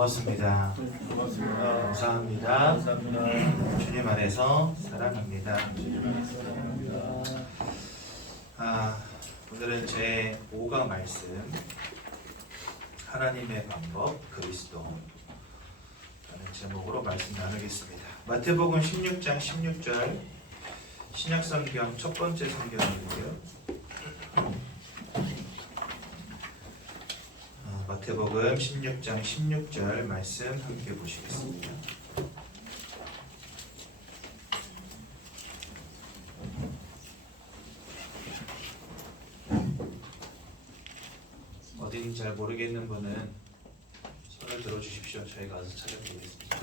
고맙습니다. 고맙습니다. 감사합니다. 감사합니다. 주님 안에서 사랑합니다. 주님 안에서 사랑합니다. 오늘은 제 5강 말씀, 하나님의 방법 그리스도 라는 제목으로 말씀 나누겠습니다. 마태복음 16장 16절 신약성경 첫 번째 성경이고요. 마태복음 16장 16절 말씀 함께 보시겠습니다. 어딘지 잘 모르겠는 분은 손을 들어주십시오. 저희가 가서 찾아보겠습니다.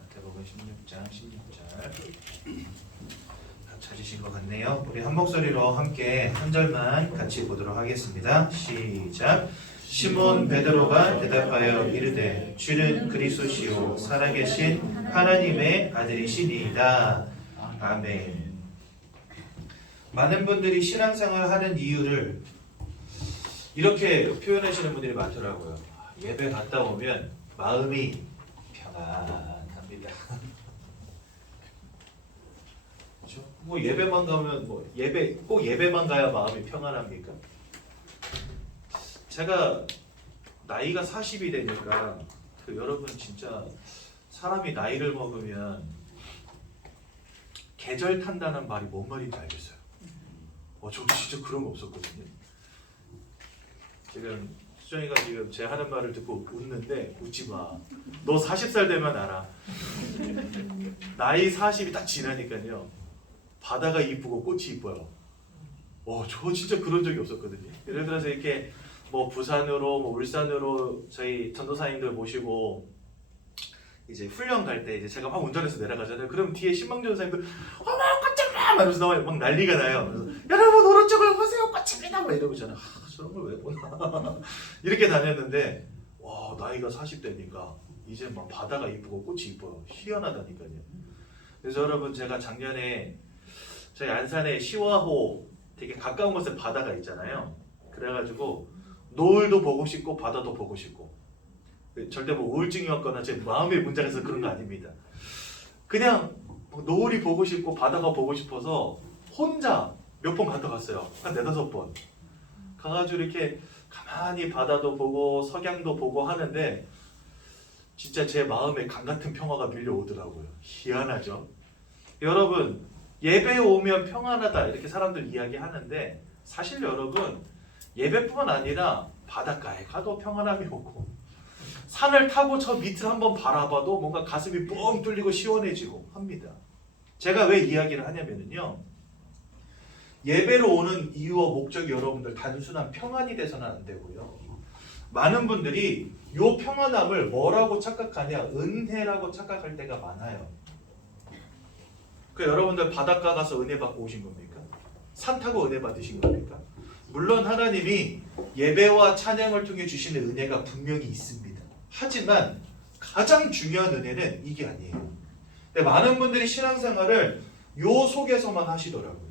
마태복음 16장 16절 다 찾으신 것 같네요. 우리 한 목소리로 함께 한 절만 같이 보도록 하겠습니다. 시작. 시몬 베드로가 대답하여 이르되 주는 그리스도시요 살아계신 하나님의 아들이시니이다. 아멘. 많은 분들이 신앙생활을 하는 이유를 이렇게 표현하시는 분들이 많더라고요. 예배 갔다 오면 마음이 평안합니다. 그렇죠? 뭐 예배만 가면 꼭 예배만 가야 마음이 평안합니까? 제가 나이가 40이 되니까 여러분 진짜 사람이 나이를 먹으면 계절 탄다는 말이 뭔 말인지 알겠어요. 저 진짜 그런 거 없었거든요. 지금 수정이가 지금 제 하는 말을 듣고 웃는데 웃지 마. 너 40살 되면 알아. 나이 40이 딱 지나니까요. 바다가 이쁘고 꽃이 이뻐요. 저 진짜 그런 적이 없었거든요. 예를 들어서 이렇게 뭐 부산으로 울산으로 저희 전도사님들 모시고 이제 훈련 갈 때 이제 제가 막 운전해서 내려가잖아요. 그럼 뒤에 신방전도사님들 어머 꽃좀 봐! 이러면서 막 난리가 나요. 그래서 여러분 오른쪽을 보세요 꽃입니다 막 이러고 있잖아요. 저런 걸 왜 보나 이렇게 다녔는데 와 나이가 40대니까 이제 막 바다가 이쁘고 꽃이 이뻐요. 희한하다니까요. 그래서 여러분 제가 작년에 저희 안산에 시화호 되게 가까운 곳에 바다가 있잖아요. 그래가지고 노을도 보고 싶고 바다도 보고 싶고 절대 뭐 우울증이 왔거나 제 마음의 문제가 있어서 그런 거 아닙니다. 그냥 노을이 보고 싶고 바다가 보고 싶어서 혼자 몇 번 갔다 갔어요. 한 4-5번 가가지고 이렇게 가만히 바다도 보고 석양도 보고 하는데 진짜 제 마음에 강같은 평화가 밀려오더라고요. 희한하죠? 여러분 예배에 오면 평안하다 이렇게 사람들 이야기하는데 사실 여러분 예배뿐만 아니라 바닷가에 가도 평안함이 오고 산을 타고 저 밑을 한번 바라봐도 뭔가 가슴이 뻥 뚫리고 시원해지고 합니다. 제가 왜 이야기를 하냐면요. 예배로 오는 이유와 목적이 여러분들 단순한 평안이 돼서는 안 되고요. 많은 분들이 이 평안함을 뭐라고 착각하냐? 은혜라고 착각할 때가 많아요. 여러분들 바닷가 가서 은혜 받고 오신 겁니까? 산 타고 은혜 받으신 겁니까? 물론 하나님이 예배와 찬양을 통해 주시는 은혜가 분명히 있습니다. 하지만 가장 중요한 은혜는 이게 아니에요. 근데 많은 분들이 신앙생활을 요 속에서만 하시더라고요.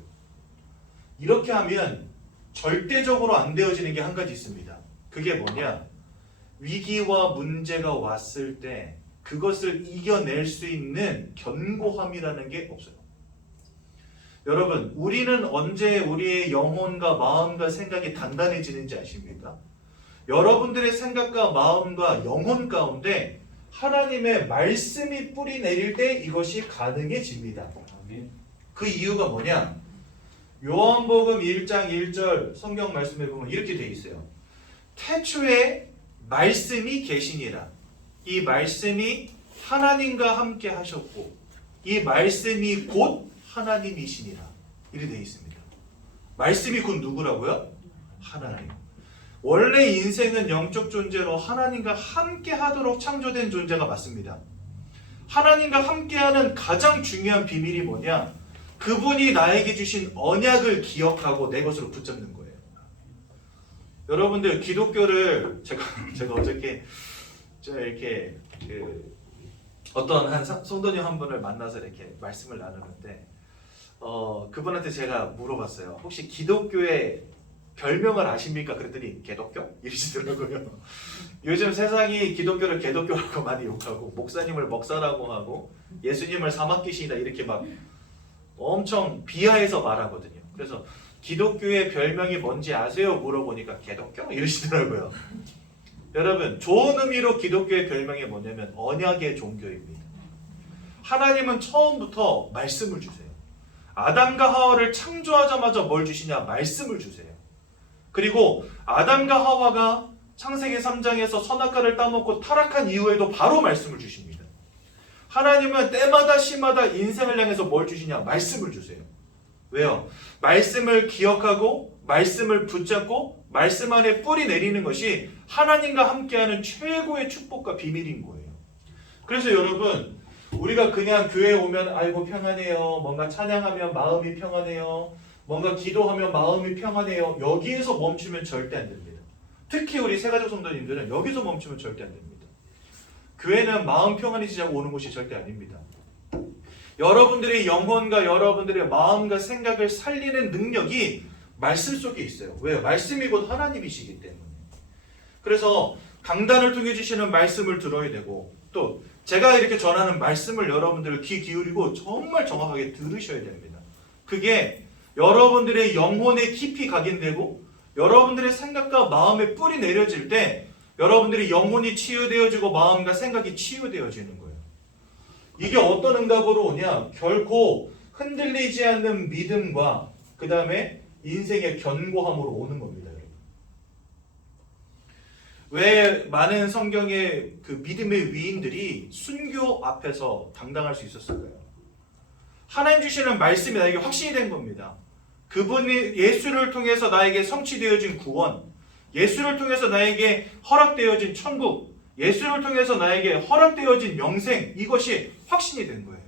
이렇게 하면 절대적으로 안 되어지는 게 한 가지 있습니다. 그게 뭐냐? 위기와 문제가 왔을 때 그것을 이겨낼 수 있는 견고함이라는 게 없어요. 여러분, 우리는 언제 우리의 영혼과 마음과 생각이 단단해지는지 아십니까? 여러분들의 생각과 마음과 영혼 가운데 하나님의 말씀이 뿌리 내릴 때 이것이 가능해집니다. 그 이유가 뭐냐? 요한복음 1장 1절 성경 말씀에 보면 이렇게 되어 있어요. 태초에 말씀이 계시니라. 이 말씀이 하나님과 함께 하셨고 이 말씀이 곧 하나님이시니라. 이렇게 되어 있습니다. 말씀이 곧 누구라고요? 하나님. 원래 인생은 영적 존재로 하나님과 함께 하도록 창조된 존재가 맞습니다. 하나님과 함께하는 가장 중요한 비밀이 뭐냐? 그분이 나에게 주신 언약을 기억하고 내 것으로 붙잡는 거예요. 여러분들 기독교를 제가 어저께 이렇게 어떤 한 성도님 한 분을 만나서 이렇게 말씀을 나누는데 그분한테 제가 물어봤어요. 혹시 기독교에 별명을 아십니까? 그랬더니 개독교? 이러시더라고요. 요즘 세상이 기독교를 개독교라고 많이 욕하고 목사님을 먹사라고 하고 예수님을 사막귀신이다 이렇게 막 엄청 비하해서 말하거든요. 그래서 기독교의 별명이 뭔지 아세요? 물어보니까 개독교? 이러시더라고요. 여러분, 좋은 의미로 기독교의 별명이 뭐냐면 언약의 종교입니다. 하나님은 처음부터 말씀을 주세요. 아담과 하와를 창조하자마자 뭘 주시냐? 말씀을 주세요. 그리고 아담과 하와가 창세기 3장에서 선악과를 따먹고 타락한 이후에도 바로 말씀을 주십니다. 하나님은 때마다 시마다 인생을 향해서 뭘 주시냐? 말씀을 주세요. 왜요? 말씀을 기억하고 말씀을 붙잡고 말씀 안에 뿌리 내리는 것이 하나님과 함께하는 최고의 축복과 비밀인 거예요. 그래서 여러분, 우리가 그냥 교회에 오면 아이고 평안해요, 뭔가 찬양하면 마음이 평안해요, 뭔가 기도하면 마음이 평안해요, 여기에서 멈추면 절대 안 됩니다. 특히 우리 새가족 성도님들은 여기서 멈추면 절대 안 됩니다. 교회는 마음 평안해지자고 오는 곳이 절대 아닙니다. 여러분들의 영혼과 여러분들의 마음과 생각을 살리는 능력이 말씀 속에 있어요. 왜요? 말씀이 곧 하나님이시기 때문에. 그래서 강단을 통해 주시는 말씀을 들어야 되고, 또 제가 이렇게 전하는 말씀을 여러분들 귀 기울이고 정말 정확하게 들으셔야 됩니다. 그게 여러분들의 영혼에 깊이 각인되고 여러분들의 생각과 마음에 뿌리 내려질 때 여러분들의 영혼이 치유되어지고 마음과 생각이 치유되어지는 거예요. 이게 어떤 응답으로 오냐? 결코 흔들리지 않는 믿음과 그 다음에 인생의 견고함으로 오는 겁니다. 여러분. 왜 많은 성경의 그 믿음의 위인들이 순교 앞에서 당당할 수 있었을까요? 하나님 주시는 말씀이 나에게 확신이 된 겁니다. 그분이 예수를 통해서 나에게 성취되어진 구원, 예수를 통해서 나에게 허락되어진 천국, 예수를 통해서 나에게 허락되어진 영생, 이것이 확신이 된 거예요.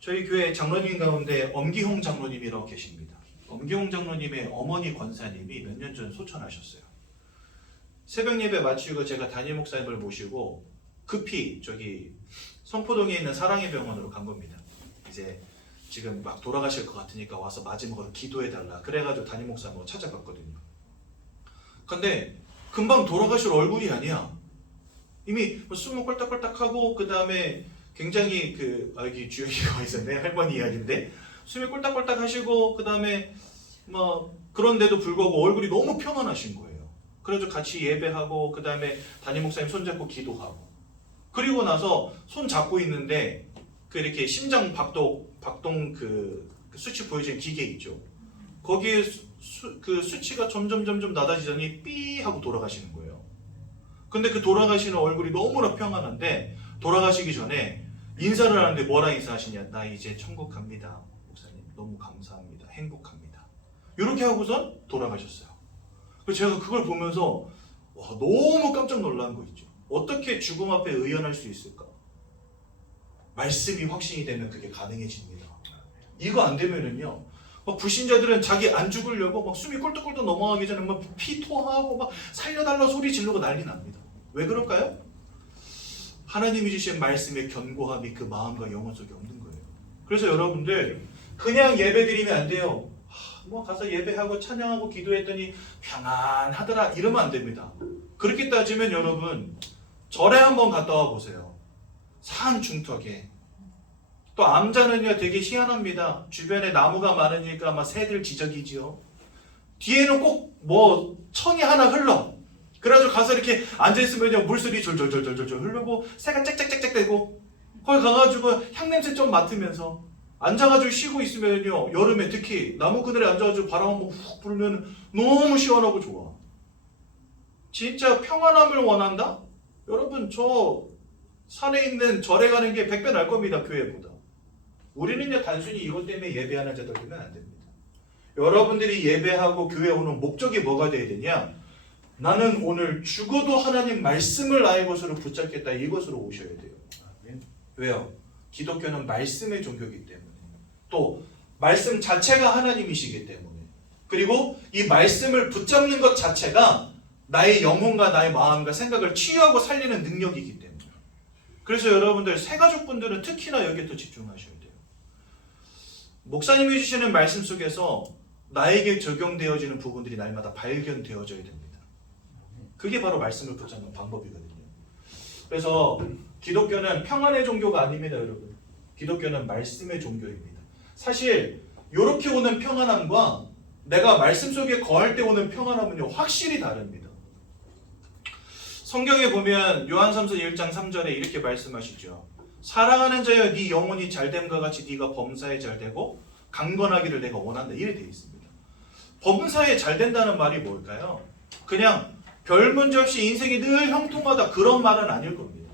저희 교회 장로님 가운데 엄기홍 장로님이라고 계십니다. 엄기홍 장로님의 어머니 권사님이 몇 년 전 소천하셨어요. 새벽 예배 마치고 제가 담임 목사님을 모시고 급히 저기 성포동에 있는 사랑의 병원으로 간 겁니다. 이제 지금 막 돌아가실 것 같으니까 와서 마지막으로 기도해달라. 그래가지고 담임 목사님을 찾아갔거든요. 근데 금방 돌아가실 얼굴이 아니야. 이미 숨을 꼴딱꼴딱하고 그 다음에 굉장히 여기 주영이가 와 있었네. 할머니 이야기인데 숨이 꼴딱꼴딱 하시고 그 다음에 그런데도 불구하고 얼굴이 너무 평안하신 거예요. 그래서 같이 예배하고 그 다음에 담임 목사님 손잡고 기도하고 그리고 나서 손 잡고 있는데 이렇게 심장 박동 그 수치 보여지는 기계 있죠. 거기에 그 수치가 점점 낮아지더니 삐 하고 돌아가시는 거예요. 근데 그 돌아가시는 얼굴이 너무나 평안한데 돌아가시기 전에 인사를 하는데 뭐라 인사하시냐? 나 이제 천국 갑니다. 목사님 너무 감사합니다. 행복합니다. 이렇게 하고선 돌아가셨어요. 그래서 제가 그걸 보면서 와, 너무 깜짝 놀란 거 있죠. 어떻게 죽음 앞에 의연할 수 있을까? 말씀이 확신이 되면 그게 가능해집니다. 이거 안 되면은요, 불신자들은 자기 안 죽으려고 막 숨이 꿀떡꿀떡 넘어가기 전에 막 피토하고 막 살려달라 소리 지르고 난리 납니다. 왜 그럴까요? 하나님이 주신 말씀의 견고함이 그 마음과 영혼 속에 없는 거예요. 그래서 여러분들 그냥 예배 드리면 안 돼요. 가서 예배하고 찬양하고 기도했더니 평안하더라 이러면 안 됩니다. 그렇게 따지면 여러분 절에 한번 갔다 와 보세요. 산 중턱에. 또 암자는요 되게 희한합니다. 주변에 나무가 많으니까 막 새들 지저귀지요. 뒤에는 꼭 청이 하나 흘러. 그래가지고 가서 이렇게 앉아있으면요 물소리 졸졸졸졸졸 흐르고 새가 짹짹짹짹 대고 거기 가가지고 향냄새 좀 맡으면서 앉아가지고 쉬고 있으면요 여름에 특히 나무 그늘에 앉아가지고 바람 한번 훅 불면 너무 시원하고 좋아. 진짜 평안함을 원한다? 여러분 저 산에 있는 절에 가는 게 100배 날 겁니다. 교회보다. 우리는요 단순히 이것 때문에 예배하는 자들 되면 안 됩니다. 여러분들이 예배하고 교회 오는 목적이 뭐가 돼야 되냐? 나는 오늘 죽어도 하나님 말씀을 나의 것으로 붙잡겠다, 이것으로 오셔야 돼요. 왜요? 기독교는 말씀의 종교이기 때문에, 또 말씀 자체가 하나님이시기 때문에, 그리고 이 말씀을 붙잡는 것 자체가 나의 영혼과 나의 마음과 생각을 치유하고 살리는 능력이기 때문에. 그래서 여러분들 새가족분들은 특히나 여기에 더 집중하셔야 돼요. 목사님이 주시는 말씀 속에서 나에게 적용되어지는 부분들이 날마다 발견되어져야 됩니다. 그게 바로 말씀을 붙잡는 방법이거든요. 그래서 기독교는 평안의 종교가 아닙니다, 여러분. 기독교는 말씀의 종교입니다. 사실 이렇게 오는 평안함과 내가 말씀 속에 거할 때 오는 평안함은요, 확실히 다릅니다. 성경에 보면 요한삼서 1장 3절에 이렇게 말씀하시죠. 사랑하는 자여 네 영혼이 잘됨과 같이 네가 범사에 잘되고 강건하기를 내가 원한다. 이래 되어 있습니다. 범사에 잘된다는 말이 뭘까요? 그냥 별 문제 없이 인생이 늘 형통하다 그런 말은 아닐 겁니다.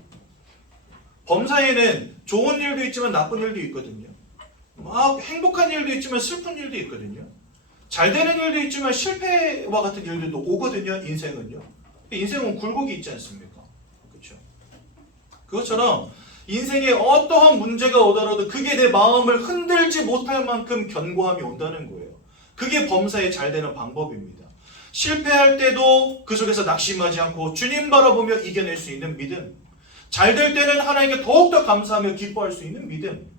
범사에는 좋은 일도 있지만 나쁜 일도 있거든요. 막 행복한 일도 있지만 슬픈 일도 있거든요. 잘 되는 일도 있지만 실패와 같은 일들도 오거든요. 인생은요. 인생은 굴곡이 있지 않습니까? 그렇죠? 그것처럼 인생에 어떠한 문제가 오더라도 그게 내 마음을 흔들지 못할 만큼 견고함이 온다는 거예요. 그게 범사에 잘 되는 방법입니다. 실패할 때도 그 속에서 낙심하지 않고 주님 바라보며 이겨낼 수 있는 믿음. 잘 될 때는 하나님께 더욱더 감사하며 기뻐할 수 있는 믿음.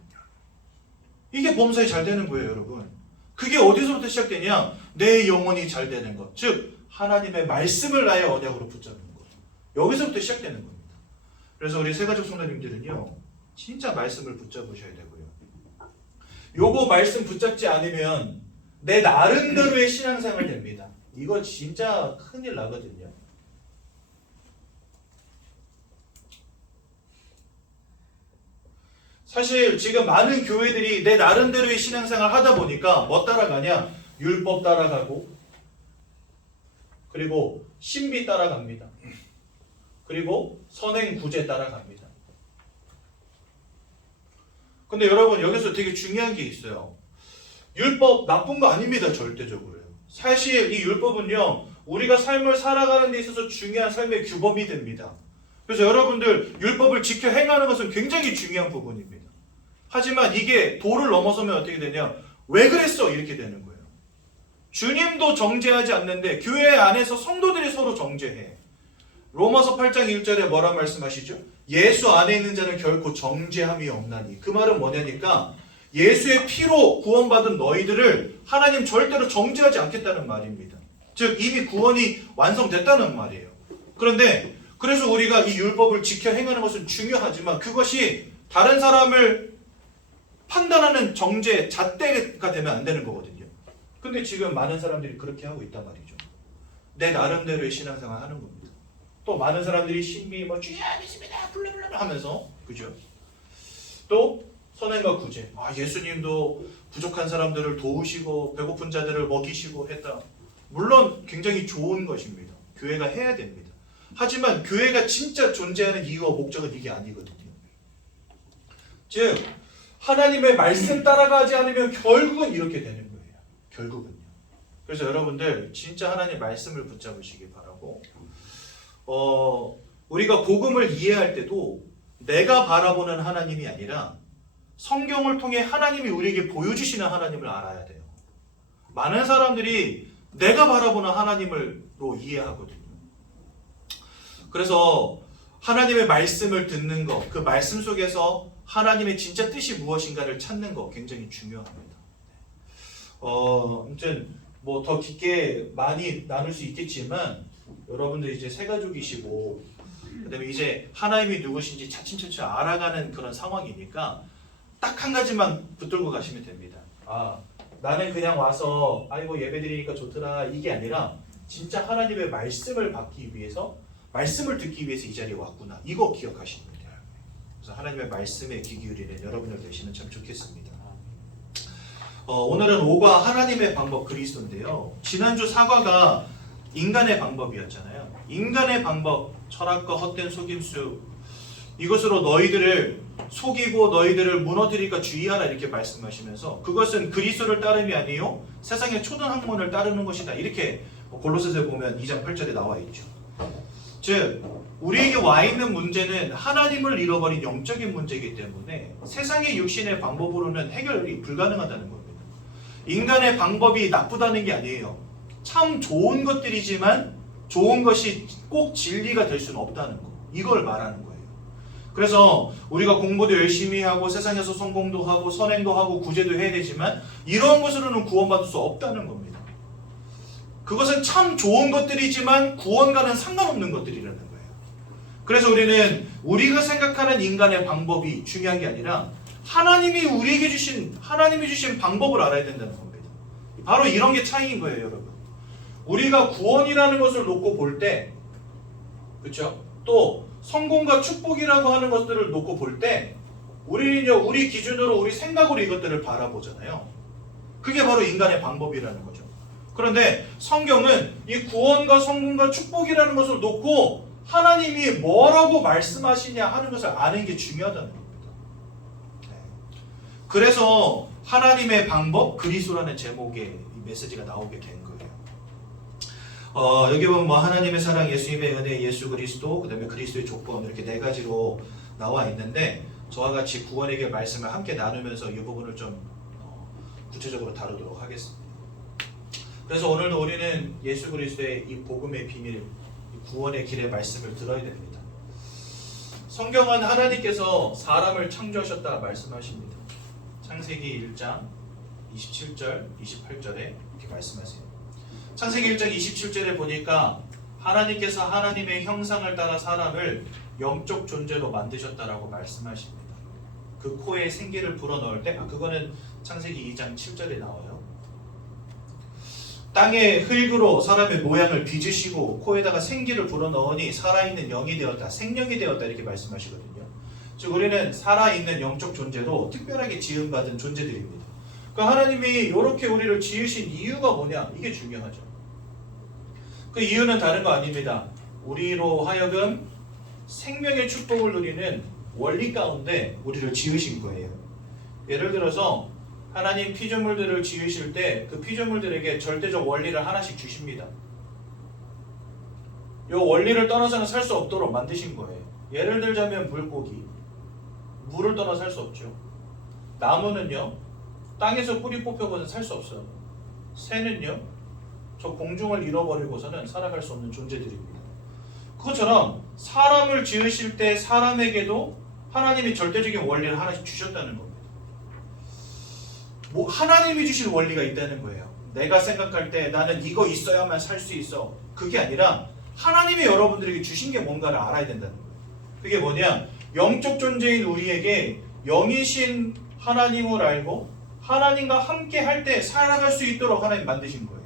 이게 범사에 잘 되는 거예요, 여러분. 그게 어디서부터 시작되냐? 내 영혼이 잘 되는 것. 즉 하나님의 말씀을 나의 언약으로 붙잡는 것. 여기서부터 시작되는 겁니다. 그래서 우리 새가족 성도님들은요, 진짜 말씀을 붙잡으셔야 되고요. 요거 말씀 붙잡지 않으면 내 나름대로의 신앙생활 됩니다. 이거 진짜 큰일 나거든요. 사실 지금 많은 교회들이 내 나름대로의 신앙생활 하다 보니까 뭐 따라가냐? 율법 따라가고, 그리고 신비 따라갑니다. 그리고 선행구제 따라갑니다. 근데 여러분 여기서 되게 중요한 게 있어요. 율법 나쁜 거 아닙니다. 절대적으로요. 사실 이 율법은요, 우리가 삶을 살아가는 데 있어서 중요한 삶의 규범이 됩니다. 그래서 여러분들 율법을 지켜 행하는 것은 굉장히 중요한 부분입니다. 하지만 이게 도를 넘어서면 어떻게 되냐? 왜 그랬어? 이렇게 되는 거예요. 주님도 정죄하지 않는데 교회 안에서 성도들이 서로 정죄해. 로마서 8장 1절에 뭐라 말씀하시죠? 예수 안에 있는 자는 결코 정죄함이 없나니. 그 말은 뭐냐니까 예수의 피로 구원받은 너희들을 하나님 절대로 정죄하지 않겠다는 말입니다. 즉 이미 구원이 완성됐다는 말이에요. 그런데 그래서 우리가 이 율법을 지켜 행하는 것은 중요하지만 그것이 다른 사람을 판단하는 정죄, 잣대가 되면 안 되는 거거든요. 근데 지금 많은 사람들이 그렇게 하고 있단 말이죠. 내 나름대로의 신앙생활 하는 겁니다. 또 많은 사람들이 신비 뭐 주여 믿습니다 블라블라 하면서, 그죠? 또 선행과 구제. 예수님도 부족한 사람들을 도우시고 배고픈 자들을 먹이시고 했다. 물론 굉장히 좋은 것입니다. 교회가 해야 됩니다. 하지만 교회가 진짜 존재하는 이유와 목적은 이게 아니거든요. 즉 하나님의 말씀 따라가지 않으면 결국은 이렇게 되는 거예요. 결국은요. 그래서 여러분들 진짜 하나님의 말씀을 붙잡으시기 바라고, 우리가 복음을 이해할 때도 내가 바라보는 하나님이 아니라 성경을 통해 하나님이 우리에게 보여주시는 하나님을 알아야 돼요. 많은 사람들이 내가 바라보는 하나님으로 이해하거든요. 그래서 하나님의 말씀을 듣는 것, 그 말씀 속에서 하나님의 진짜 뜻이 무엇인가를 찾는 것 굉장히 중요합니다. 아무튼 뭐 더 깊게 많이 나눌 수 있겠지만 여러분들 이제 새가족이시고 그다음에 이제 하나님이 누구신지 차츰차츰 알아가는 그런 상황이니까 딱 한 가지만 붙들고 가시면 됩니다. 나는 그냥 와서 아이고 예배드리니까 좋더라 이게 아니라 진짜 하나님의 말씀을 받기 위해서, 말씀을 듣기 위해서 이 자리에 왔구나, 이거 기억하시면 돼요. 그래서 하나님의 말씀에 귀 기울이는 여러분들 되시면 참 좋겠습니다. 오늘은 5과 하나님의 방법 그리스도인데요. 지난주 4과가 인간의 방법이었잖아요. 인간의 방법, 철학과 헛된 속임수, 이것으로 너희들을 속이고 너희들을 무너뜨리니까 주의하라 이렇게 말씀하시면서 그것은 그리스도를 따름이 아니요 세상의 초등 학문을 따르는 것이다, 이렇게 골로새서에 보면 2장 8절에 나와 있죠. 즉 우리에게 와 있는 문제는 하나님을 잃어버린 영적인 문제이기 때문에 세상의 육신의 방법으로는 해결이 불가능하다는 겁니다. 인간의 방법이 나쁘다는 게 아니에요. 참 좋은 것들이지만 좋은 것이 꼭 진리가 될 수는 없다는 거, 이걸 말하는 거예요. 그래서 우리가 공부도 열심히 하고 세상에서 성공도 하고 선행도 하고 구제도 해야 되지만 이러한 것으로는 구원받을 수 없다는 겁니다. 그것은 참 좋은 것들이지만 구원과는 상관없는 것들이라는 거예요. 그래서 우리는 우리가 생각하는 인간의 방법이 중요한 게 아니라 하나님이 우리에게 주신 하나님이 주신 방법을 알아야 된다는 겁니다. 바로 이런 게 차이인 거예요, 여러분. 우리가 구원이라는 것을 놓고 볼 때, 그렇죠? 또 성공과 축복이라고 하는 것들을 놓고 볼 때, 우리는요, 우리 기준으로 우리 생각으로 이것들을 바라보잖아요. 그게 바로 인간의 방법이라는 거죠. 그런데 성경은 이 구원과 성공과 축복이라는 것을 놓고 하나님이 뭐라고 말씀하시냐 하는 것을 아는 게 중요하다는 겁니다. 그래서 하나님의 방법 그리스도라는 제목의 이 메시지가 나오게 된 거예요. 여기 보면 뭐 하나님의 사랑, 예수님의 은혜, 예수 그리스도, 그 다음에 그리스도의 조건 이렇게 네 가지로 나와 있는데 저와 같이 구원에게 말씀을 함께 나누면서 이 부분을 좀 구체적으로 다루도록 하겠습니다. 그래서 오늘도 우리는 예수 그리스도의 이 복음의 비밀, 이 구원의 길의 말씀을 들어야 됩니다. 성경은 하나님께서 사람을 창조하셨다 말씀하십니다. 창세기 1장 27절, 28절에 이렇게 말씀하세요. 창세기 1장 27절에 보니까 하나님께서 하나님의 형상을 따라 사람을 영적 존재로 만드셨다라고 말씀하십니다. 그 코에 생기를 불어넣을 때, 그거는 창세기 2장 7절에 나와요. 땅의 흙으로 사람의 모양을 빚으시고 코에다가 생기를 불어넣으니 살아있는 영이 되었다, 생명이 되었다 이렇게 말씀하시거든요. 즉 우리는 살아있는 영적 존재로 특별하게 지음받은 존재들입니다. 그러니까 하나님이 이렇게 우리를 지으신 이유가 뭐냐? 이게 중요하죠. 그 이유는 다른 거 아닙니다. 우리로 하여금 생명의 축복을 누리는 원리 가운데 우리를 지으신 거예요. 예를 들어서 하나님 피조물들을 지으실 때 그 피조물들에게 절대적 원리를 하나씩 주십니다. 이 원리를 떠나서는 살 수 없도록 만드신 거예요. 예를 들자면 물고기, 물을 떠나 살 수 없죠. 나무는요, 땅에서 뿌리 뽑혀서는 살 수 없어요. 새는요, 저 공중을 잃어버리고서는 살아갈 수 없는 존재들입니다. 그것처럼 사람을 지으실 때 사람에게도 하나님이 절대적인 원리를 하나씩 주셨다는 겁니다. 뭐 하나님이 주신 원리가 있다는 거예요. 내가 생각할 때 나는 이거 있어야만 살 수 있어. 그게 아니라 하나님이 여러분들에게 주신 게 뭔가를 알아야 된다는 거예요. 그게 뭐냐? 영적 존재인 우리에게 영이신 하나님을 알고 하나님과 함께 할 때 살아갈 수 있도록 하나님 만드신 거예요.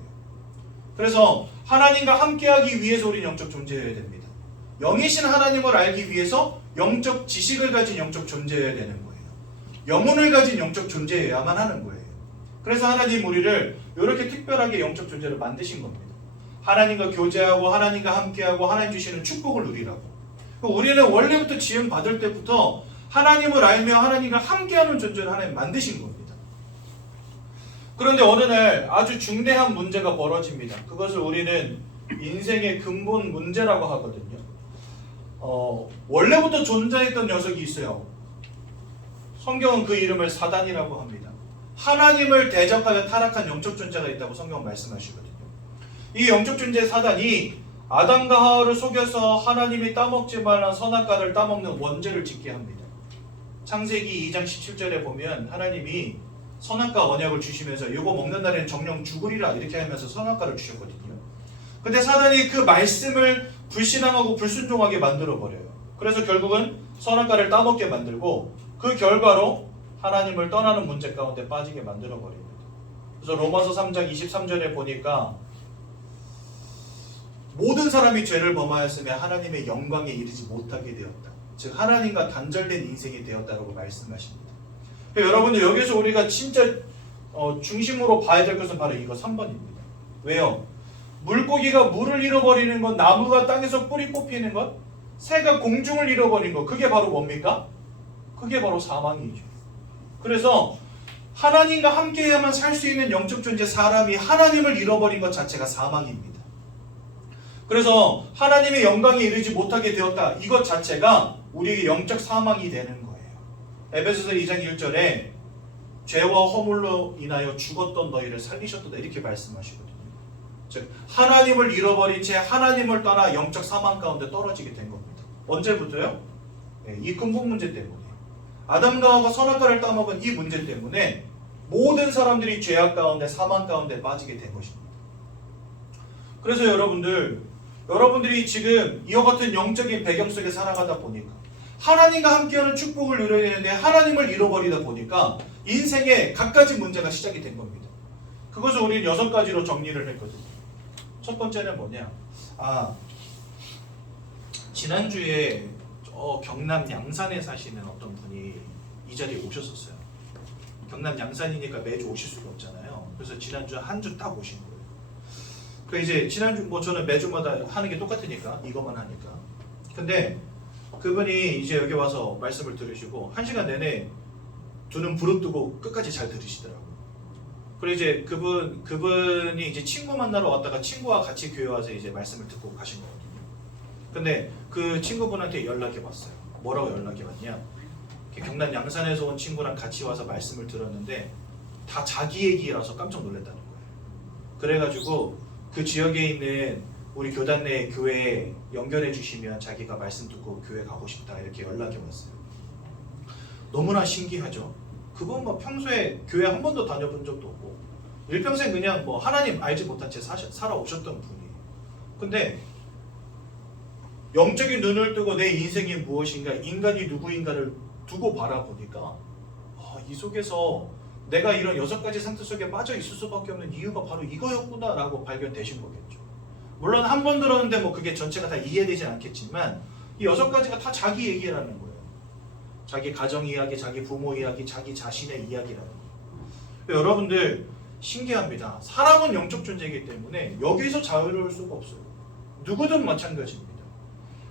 그래서 하나님과 함께하기 위해서 우리는 영적 존재여야 됩니다. 영이신 하나님을 알기 위해서 영적 지식을 가진 영적 존재여야 되는 거예요. 영혼을 가진 영적 존재여야만 하는 거예요. 그래서 하나님 우리를 이렇게 특별하게 영적 존재를 만드신 겁니다. 하나님과 교제하고 하나님과 함께하고 하나님 주시는 축복을 누리라고. 우리는 원래부터 지음 받을 때부터 하나님을 알며 하나님과 함께하는 존재를 하나님 만드신 겁니다. 그런데 어느 날 아주 중대한 문제가 벌어집니다. 그것을 우리는 인생의 근본 문제라고 하거든요. 원래부터 존재했던 녀석이 있어요. 성경은 그 이름을 사단이라고 합니다. 하나님을 대적하여 타락한 영적 존재가 있다고 성경은 말씀하시거든요. 이 영적 존재 사단이 아담과 하와를 속여서 하나님이 따먹지 말란 선악과를 따먹는 원죄를 짓게 합니다. 창세기 2장 17절에 보면 하나님이 선악과 언약을 주시면서 이거 먹는 날에는 정령 죽으리라 이렇게 하면서 선악과를 주셨거든요. 근데 사단이 그 말씀을 불신앙하고 불순종하게 만들어버려요. 그래서 결국은 선악과를 따먹게 만들고 그 결과로 하나님을 떠나는 문제 가운데 빠지게 만들어버립니다. 그래서 로마서 3장 23절에 보니까 모든 사람이 죄를 범하였으며 하나님의 영광에 이르지 못하게 되었다. 즉 하나님과 단절된 인생이 되었다고 말씀하십니다. 그러니까 여러분들 여기서 우리가 진짜 중심으로 봐야 될 것은 바로 이거 3번입니다. 왜요? 물고기가 물을 잃어버리는 것, 나무가 땅에서 뿌리 뽑히는 것, 새가 공중을 잃어버린 것, 그게 바로 뭡니까? 그게 바로 사망이죠. 그래서 하나님과 함께해야만 살 수 있는 영적 존재 사람이 하나님을 잃어버린 것 자체가 사망입니다. 그래서 하나님의 영광에 이르지 못하게 되었다. 이것 자체가 우리에게 영적 사망이 되는 거예요. 에베소서 2장 1절에 죄와 허물로 인하여 죽었던 너희를 살리셨다 이렇게 말씀하시거든요. 즉 하나님을 잃어버린 채 하나님을 떠나 영적 사망 가운데 떨어지게 된 겁니다. 언제부터요? 이 근본 문제 때문에 아담과 하와가 선악과를 따먹은 이 문제 때문에 모든 사람들이 죄악 가운데 사망 가운데 빠지게 된 것입니다. 그래서 여러분들이 지금 이와 같은 영적인 배경 속에 살아가다 보니까 하나님과 함께하는 축복을 누려야 되는데 하나님을 잃어버리다 보니까 인생에 갖가지 문제가 시작이 된 겁니다. 그것을 우리는 6가지로 정리를 했거든요. 첫 번째는 뭐냐? 지난주에 경남 양산에 사시는 어떤 분이 이 자리에 오셨었어요. 경남 양산이니까 매주 오실 수가 없잖아요. 그래서 지난주 한 주 딱 오신 거예요. 그 이제 지난주 저는 매주마다 하는 게 똑같으니까 이것만 하니까. 근데 그분이 이제 여기 와서 말씀을 들으시고 1시간 내내 두 눈 부릅뜨고 끝까지 잘 들으시더라고요. 그리고 이제 그분이 이제 친구 만나러 왔다가 친구와 같이 교회 와서 이제 말씀을 듣고 가신 거거든요. 근데 그 친구분한테 연락이 왔어요. 뭐라고 연락이 왔냐? 경남 양산에서 온 친구랑 같이 와서 말씀을 들었는데 다 자기 얘기라서 깜짝 놀랐다는 거예요. 그래가지고 그 지역에 있는 우리 교단 내 교회에 연결해 주시면 자기가 말씀 듣고 교회 가고 싶다 이렇게 연락이 왔어요. 너무나 신기하죠. 그분 평소에 교회 한 번도 다녀본 적도 없고 일평생 그냥 하나님 알지 못한 채 살아오셨던 분이에요. 근데 영적인 눈을 뜨고 내 인생이 무엇인가, 인간이 누구인가를 두고 바라보니까 이 속에서 내가 이런 6가지 상태 속에 빠져 있을 수밖에 없는 이유가 바로 이거였구나 라고 발견되신 거겠죠. 물론 한 번 들었는데 그게 전체가 다 이해되진 않겠지만 이 6가지가 다 자기 얘기라는 거예요. 자기 가정 이야기, 자기 부모 이야기, 자기 자신의 이야기라는 거예요. 여러분들 신기합니다. 사람은 영적 존재이기 때문에 여기서 자유로울 수가 없어요. 누구든 마찬가지입니다.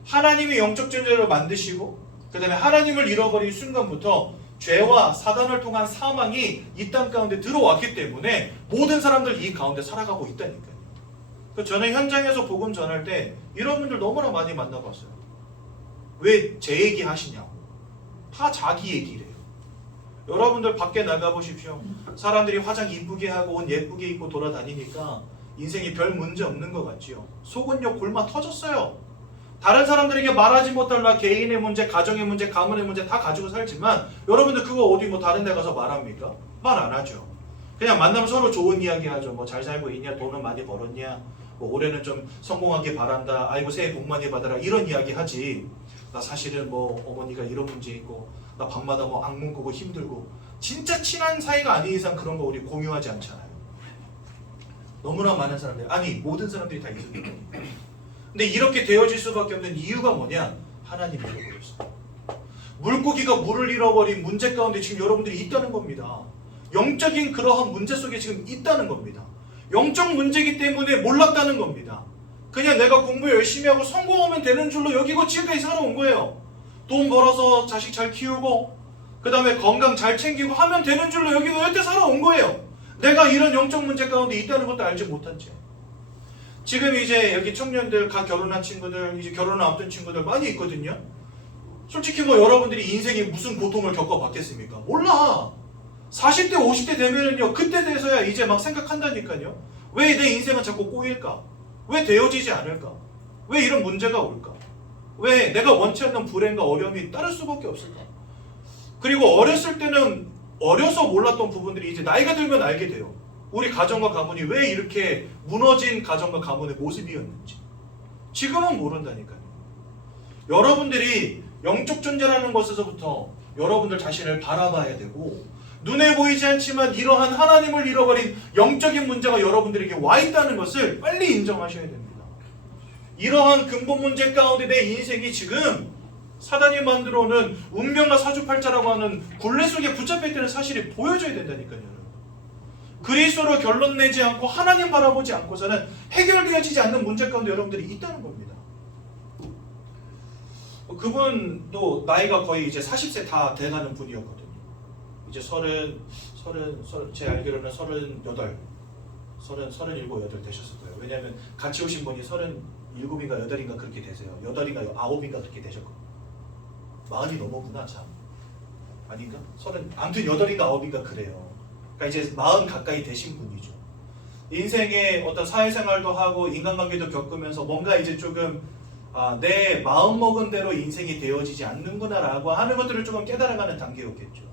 하나님이 영적 존재로 만드시고 그 다음에 하나님을 잃어버린 순간부터 죄와 사단을 통한 사망이 이 땅 가운데 들어왔기 때문에 모든 사람들 이 가운데 살아가고 있다니까요. 저는 현장에서 복음 전할 때 이런 분들 너무나 많이 만나봤어요. 왜 제 얘기 하시냐고. 다 자기 얘기래요. 여러분들 밖에 나가보십시오. 사람들이 화장 이쁘게 하고 옷 예쁘게 입고 돌아다니니까 인생이 별 문제 없는 것 같지요. 속은요 골마 터졌어요. 다른 사람들에게 말하지 못할 개인의 문제, 가정의 문제, 가문의 문제 다 가지고 살지만 여러분들 그거 어디 다른 데 가서 말합니까? 말 안 하죠. 그냥 만나면 서로 좋은 이야기 하죠. 잘 살고 있냐? 돈은 많이 벌었냐? 올해는 좀 성공하길 바란다. 아이고 새해 복 많이 받아라. 이런 이야기 하지. 나 사실은 어머니가 이런 문제 있고 나 밤마다 악몽 꾸고 힘들고 진짜 친한 사이가 아닌 이상 그런 거 우리 공유하지 않잖아요. 너무나 많은 사람들, 모든 사람들이 다 있는 거예요. 근데 이렇게 되어질 수밖에 없는 이유가 뭐냐? 하나님 잃어버렸어요. 물고기가 물을 잃어버린 문제 가운데 지금 여러분들이 있다는 겁니다. 영적인 그러한 문제 속에 지금 있다는 겁니다. 영적 문제이기 때문에 몰랐다는 겁니다. 그냥 내가 공부 열심히 하고 성공하면 되는 줄로 여기고 지금까지 살아온 거예요. 돈 벌어서 자식 잘 키우고 그 다음에 건강 잘 챙기고 하면 되는 줄로 여기고 여태 살아온 거예요. 내가 이런 영적 문제 가운데 있다는 것도 알지 못한 채. 지금 이제 여기 청년들, 가 결혼한 친구들, 이제 결혼을 앞둔 친구들 많이 있거든요. 솔직히 여러분들이 인생에 무슨 고통을 겪어봤겠습니까? 몰라. 40대, 50대 되면은요, 그때 돼서야 이제 생각한다니까요. 왜 내 인생은 자꾸 꼬일까? 왜 되어지지 않을까? 왜 이런 문제가 올까? 왜 내가 원치 않는 불행과 어려움이 따를 수밖에 없을까? 그리고 어렸을 때는 어려서 몰랐던 부분들이 이제 나이가 들면 알게 돼요. 우리 가정과 가문이 왜 이렇게 무너진 가정과 가문의 모습이었는지. 지금은 모른다니까요. 여러분들이 영적 존재라는 것에서부터 여러분들 자신을 바라봐야 되고 눈에 보이지 않지만 이러한 하나님을 잃어버린 영적인 문제가 여러분들에게 와 있다는 것을 빨리 인정하셔야 됩니다. 이러한 근본 문제 가운데 내 인생이 지금 사단이 만들어오는 운명과 사주팔자라고 하는 굴레 속에 붙잡혀 있다는 사실이 보여져야 된다니까요. 그리스도로 결론 내지 않고 하나님 바라보지 않고서는 해결되어지지 않는 문제 가운데 여러분들이 있다는 겁니다. 그분도 나이가 거의 이제 40세 다 돼가는 분이었거든요. 이제 제 알기로는 37, 8 되셨을 거예요. 왜냐하면 같이 오신 분이 37인가 8인가 그렇게 되세요. 8인가 9인가 그렇게 되셨거든요. 40이 넘었구나 참. 아닌가? 아무튼 8인가 9인가 그래요. 그러니까 이제 40 가까이 되신 분이죠. 인생의 어떤 사회생활도 하고 인간관계도 겪으면서 뭔가 이제 조금 내 마음먹은 대로 인생이 되어지지 않는구나라고 하는 것들을 조금 깨달아가는 단계였겠죠.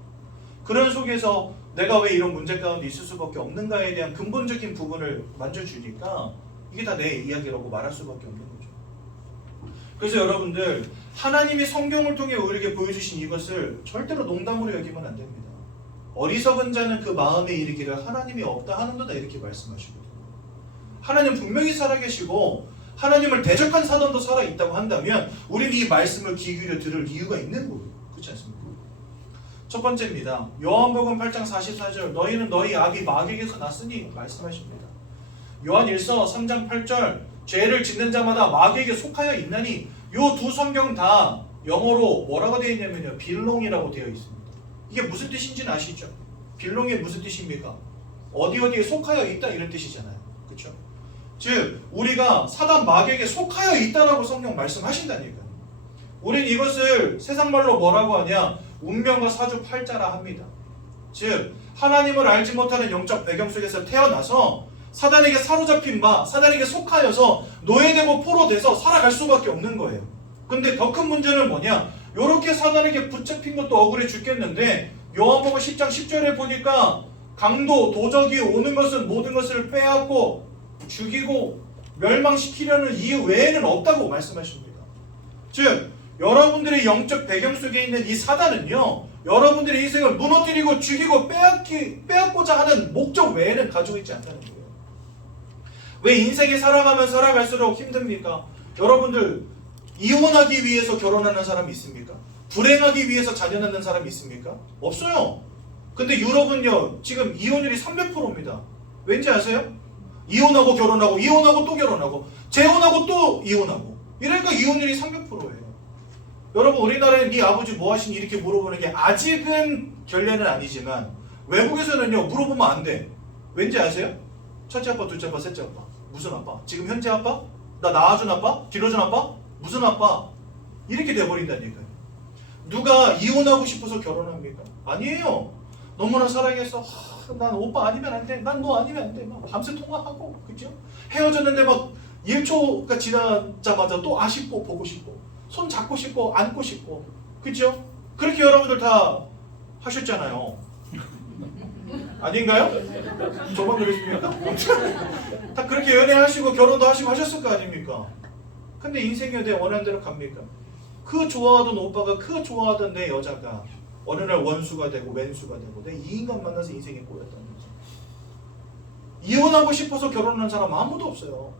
그런 속에서 내가 왜 이런 문제 가운데 있을 수밖에 없는가에 대한 근본적인 부분을 만져주니까 이게 다 내 이야기라고 말할 수밖에 없는 거죠. 그래서 여러분들 하나님이 성경을 통해 우리에게 보여주신 이것을 절대로 농담으로 여기면 안 됩니다. 어리석은 자는 그 마음에 이르기를 하나님이 없다 하는도다 이렇게 말씀하시거든요. 하나님 분명히 살아계시고 하나님을 대적한 사단도 살아있다고 한다면 우리는 이 말씀을 귀 기울여 들을 이유가 있는 거예요. 그렇지 않습니까? 첫 번째입니다. 요한복음 8장 44절 너희는 너희 아비 마귀에게서 났으니 말씀하십니다. 요한 1서 3장 8절 죄를 짓는 자마다 마귀에게 속하여 있나니 요 두 성경 다 영어로 뭐라고 되어 있냐면요. 빌롱이라고 되어 있습니다. 이게 무슨 뜻인지는 아시죠? 빌롱이 무슨 뜻입니까? 어디에 속하여 있다 이런 뜻이잖아요. 그렇죠? 즉 우리가 사단 마귀에게 속하여 있다라고 성경 말씀하신다니까요. 우린 이것을 세상 말로 뭐라고 하냐? 운명과 사주팔자라 합니다. 즉 하나님을 알지 못하는 영적 배경 속에서 태어나서 사단에게 사로잡힌 바, 사단에게 속하여서 노예되고 포로돼서 살아갈 수밖에 없는 거예요. 근데 더 큰 문제는 뭐냐? 요렇게 사단에게 붙잡힌 것도 억울해 죽겠는데 요한복음 10장 10절에 보니까 강도, 도적이 오는 것은 모든 것을 빼앗고 죽이고 멸망시키려는 이유 외에는 없다고 말씀하십니다. 즉 여러분들의 영적 배경 속에 있는 이 사단은요, 여러분들의 인생을 무너뜨리고 죽이고 빼앗고자 하는 목적 외에는 가지고 있지 않다는 거예요. 왜 인생에 살아가면 살아갈수록 힘듭니까? 여러분들 이혼하기 위해서 결혼하는 사람이 있습니까? 불행하기 위해서 자녀 낳는 사람이 있습니까? 없어요. 근데 유럽은요 지금 이혼율이 300%입니다. 왠지 아세요? 이혼하고 결혼하고 이혼하고 또 결혼하고 재혼하고 또 이혼하고 이러니까 이혼율이 300%예요. 여러분 우리나라에 네 아버지 뭐 하시니 이렇게 물어보는 게 아직은 결례는 아니지만 외국에서는요 물어보면 안 돼. 왠지 아세요? 첫째 아빠, 둘째 아빠, 셋째 아빠. 무슨 아빠? 지금 현재 아빠? 나 낳아준 아빠? 길러준 아빠? 무슨 아빠? 이렇게 돼버린다니까요. 누가 이혼하고 싶어서 결혼합니까? 아니에요. 너무나 사랑해서 난 오빠 아니면 안 돼. 난 너 아니면 안 돼. 막 밤새 통화하고 그죠? 헤어졌는데 막 1초가 지나자마자 또 아쉽고 보고 싶고 손 잡고 싶고 안고 싶고 그죠? 그렇게 여러분들 다 하셨잖아요. 아닌가요? 저만 그랬습니까? 다 그렇게 연애하시고 결혼도 하시고 하셨을 거 아닙니까? 근데 인생이 내 원하는 대로 갑니까? 그 좋아하던 오빠가 그 좋아하던 내 여자가 어느 날 원수가 되고 왼수가 되고 내 이 인간 만나서 인생이 꼬였다는 거죠. 이혼하고 싶어서 결혼한 사람 아무도 없어요.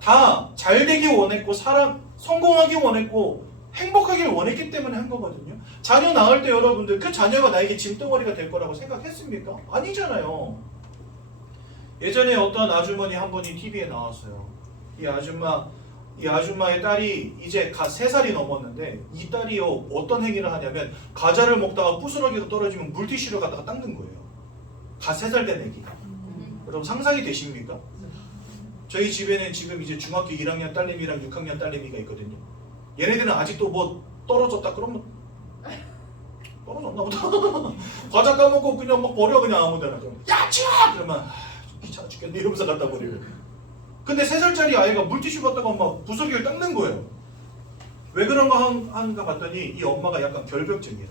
다 잘되기 원했고 성공하기 원했고 행복하길 원했기 때문에 한 거거든요. 자녀 낳을 때 여러분들 그 자녀가 나에게 짐덩어리가 될 거라고 생각했습니까? 아니잖아요. 예전에 어떤 아주머니 한 분이 TV에 나왔어요. 이 아줌마의 딸이 이제 3살이 넘었는데 이 딸이요 어떤 행위를 하냐면 과자를 먹다가 부스러기가 떨어지면 물티슈를 갖다가 닦는 거예요. 3살 된 애기가. 여러분 상상이 되십니까? 저희 집에는 지금 이제 중학교 1학년 딸내미랑 6학년 딸내미가 있거든요. 얘네들은 아직도 뭐 떨어졌다 그러면 떨어졌나 보다. 과자 까먹고 그냥 막 버려 그냥 아무데나. 야 치워! 그러면 귀찮아 죽겠네 이러면서 갖다 버리고. 근데 3살짜리 아이가 물티슈 갖다가 막 부스러기를 닦는 거예요. 왜 그런가 하는가 봤더니 이 엄마가 약간 결벽증이라.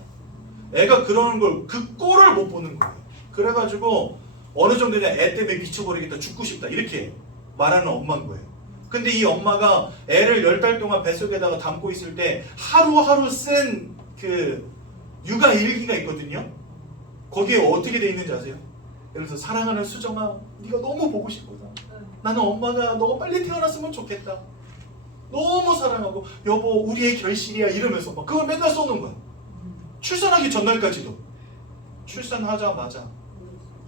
애가 그러는 걸 그 꼴을 못 보는 거예요. 그래가지고 어느 정도냐 애 때문에 미쳐버리겠다 죽고 싶다 이렇게 말하는 엄마인 거예요. 근데 이 엄마가 애를 10달 동안 뱃속에다가 담고 있을 때 하루하루 쓴 그 육아 일기가 있거든요. 거기에 어떻게 돼 있는지 아세요? 예를 들어서 사랑하는 수정아 네가 너무 보고 싶구나. 나는 엄마가 너가 빨리 태어났으면 좋겠다. 너무 사랑하고 여보 우리의 결실이야 이러면서 막 그걸 맨날 써놓은 거야. 출산하기 전날까지도. 출산하자마자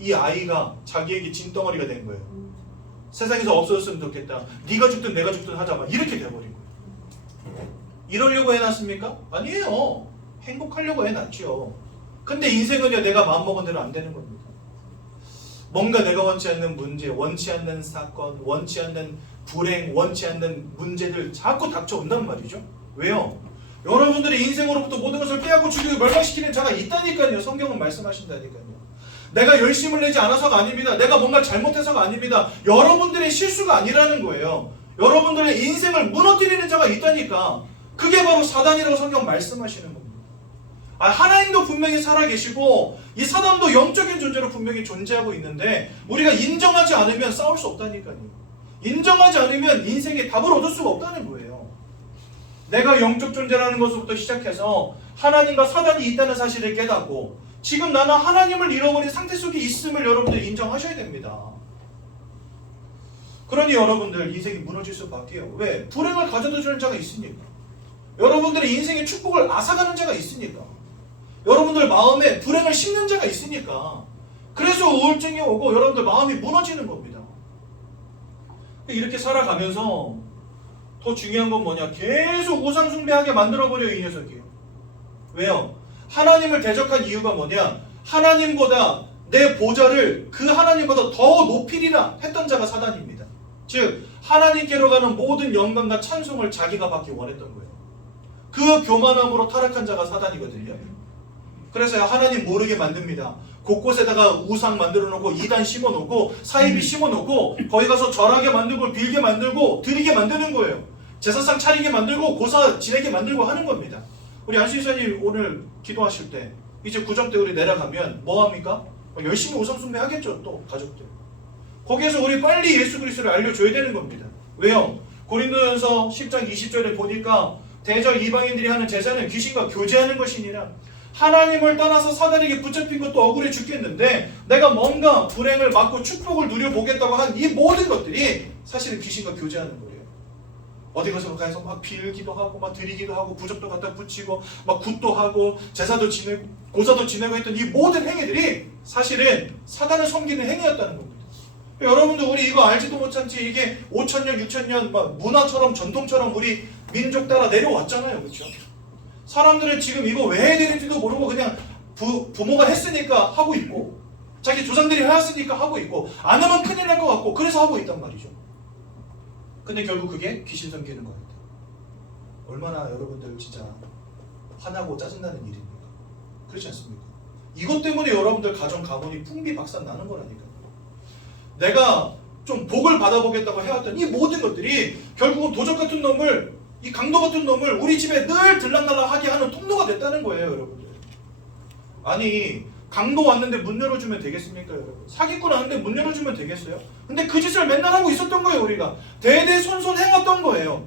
이 아이가 자기에게 짐덩어리가 된 거예요. 세상에서 없어졌으면 좋겠다. 네가 죽든 내가 죽든 하자 막 이렇게 돼버린 거예요. 이러려고 해놨습니까? 아니에요. 행복하려고 해놨죠. 근데 인생은요 내가 마음먹은 대로 안 되는 겁니다. 뭔가 내가 원치 않는 문제, 원치 않는 사건, 원치 않는 불행, 원치 않는 문제들 자꾸 닥쳐온단 말이죠. 왜요? 여러분들의 인생으로부터 모든 것을 빼앗고 죽이고 멸망시키는 자가 있다니까요. 성경은 말씀하신다니까요. 내가 열심을 내지 않아서가 아닙니다. 내가 뭔가 잘못해서가 아닙니다. 여러분들의 실수가 아니라는 거예요. 여러분들의 인생을 무너뜨리는 자가 있다니까. 그게 바로 사단이라고 성경 말씀하시는 겁니다. 하나님도 분명히 살아계시고 이 사단도 영적인 존재로 분명히 존재하고 있는데 우리가 인정하지 않으면 싸울 수 없다니까요. 인정하지 않으면 인생에 답을 얻을 수가 없다는 거예요. 내가 영적 존재라는 것부터 시작해서 하나님과 사단이 있다는 사실을 깨닫고 지금 나는 하나님을 잃어버린 상태 속에 있음을 여러분들 인정하셔야 됩니다. 그러니 여러분들 인생이 무너질 수밖에요. 왜? 불행을 가져다 주는 자가 있으니까. 여러분들의 인생의 축복을 앗아가는 자가 있으니까. 여러분들 마음에 불행을 심는 자가 있으니까. 그래서 우울증이 오고 여러분들 마음이 무너지는 겁니다. 이렇게 살아가면서 더 중요한 건 뭐냐? 계속 우상 숭배하게 만들어버려요, 이 녀석이요. 왜요? 하나님을 대적한 이유가 뭐냐? 하나님보다 내 보좌를 그 하나님보다 더 높이리라 했던 자가 사단입니다. 즉 하나님께로 가는 모든 영광과 찬송을 자기가 받기 원했던 거예요. 그 교만함으로 타락한 자가 사단이거든요. 그래서 하나님 모르게 만듭니다. 곳곳에다가 우상 만들어 놓고 이단 심어 놓고 사이비 심어 놓고 거기 가서 절하게 만들고 빌게 만들고 드리게 만드는 거예요. 제사상 차리게 만들고 고사 지내게 만들고 하는 겁니다. 우리 안수이사님 오늘 기도하실 때 이제 구정 때 우리 내려가면 뭐 합니까? 열심히 우상 숭배 하겠죠. 또 가족들. 거기에서 우리 빨리 예수 그리스도를 알려줘야 되는 겁니다. 왜요? 고린도전서 10장 20절에 보니까 대적 이방인들이 하는 제사는 귀신과 교제하는 것이니라. 하나님을 떠나서 사단에게 붙잡힌 것도 억울해 죽겠는데 내가 뭔가 불행을 막고 축복을 누려보겠다고 한 이 모든 것들이 사실은 귀신과 교제하는 거예요. 어디 가서 막 빌기도 하고 막 드리기도 하고 부적도 갖다 붙이고 막 굿도 하고 제사도 지내고 고사도 지내고 했던 이 모든 행위들이 사실은 사단을 섬기는 행위였다는 겁니다. 여러분들 우리 이거 알지도 못한지 이게 5,000년 6,000년 막 문화처럼 전통처럼 우리 민족 따라 내려왔잖아요. 그렇죠? 사람들은 지금 이거 왜 해야 되는지도 모르고 그냥 부모가 했으니까 하고 있고 자기 조상들이 해왔으니까 하고 있고 안 하면 큰일 날 것 같고 그래서 하고 있단 말이죠. 근데 결국 그게 귀신 섬기는 겁니다. 얼마나 여러분들 진짜 화나고 짜증나는 일입니까? 그렇지 않습니까? 이것 때문에 여러분들 가정 가문이 풍비박산 나는 거라니까요. 내가 좀 복을 받아보겠다고 해왔던 이 모든 것들이 결국은 도적 같은 놈을 이 강도 같은 놈을 우리 집에 늘 들락날락하게 하는 통로가 됐다는 거예요, 여러분들. 아니 강도 왔는데 문 열어주면 되겠습니까, 여러분? 사기꾼 왔는데 문 열어주면 되겠어요? 근데 그 짓을 맨날 하고 있었던 거예요, 우리가. 대대손손 행했던 거예요.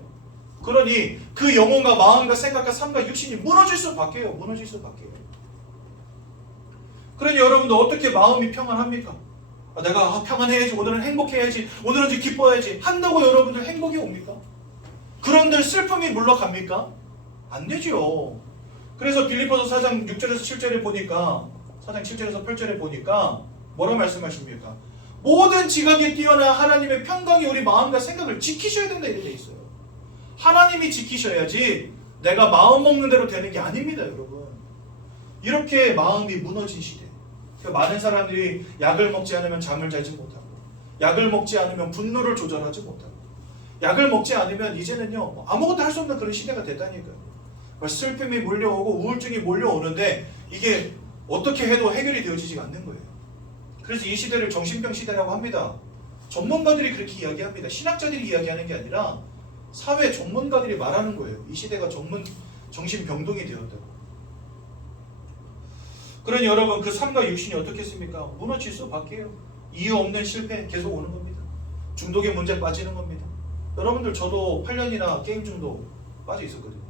그러니 그 영혼과 마음과 생각과 삶과 육신이 무너질 수밖에요. 무너질 수밖에요. 그러니 여러분들 어떻게 마음이 평안합니까? 내가 평안해야지, 오늘은 행복해야지, 오늘은 좀 기뻐야지 한다고 여러분들 행복이 옵니까? 그런들 슬픔이 물러갑니까? 안 되죠. 그래서 빌립보서 4장 6절에서 7절에 보니까 4장 7절에서 8절에 보니까 뭐라 말씀하십니까? 모든 지각에 뛰어난 하나님의 평강이 우리 마음과 생각을 지키셔야 된다 이렇게 돼 있어요. 하나님이 지키셔야지 내가 마음 먹는 대로 되는 게 아닙니다, 여러분. 이렇게 마음이 무너진 시대. 많은 사람들이 약을 먹지 않으면 잠을 자지 못하고 약을 먹지 않으면 분노를 조절하지 못하고 약을 먹지 않으면 이제는요 아무것도 할 수 없는 그런 시대가 됐다니까요. 슬픔이 몰려오고 우울증이 몰려오는데 이게 어떻게 해도 해결이 되어지지 않는 거예요. 그래서 이 시대를 정신병 시대라고 합니다. 전문가들이 그렇게 이야기합니다. 신학자들이 이야기하는 게 아니라 사회 전문가들이 말하는 거예요. 이 시대가 정신병동이 되었다고. 그러니 여러분 그 삶과 육신이 어떻겠습니까? 무너질 수밖에요. 이유 없는 실패 계속 오는 겁니다. 중독의 문제 빠지는 겁니다. 여러분들 저도 8년이나 게임 중독 빠져 있었거든요.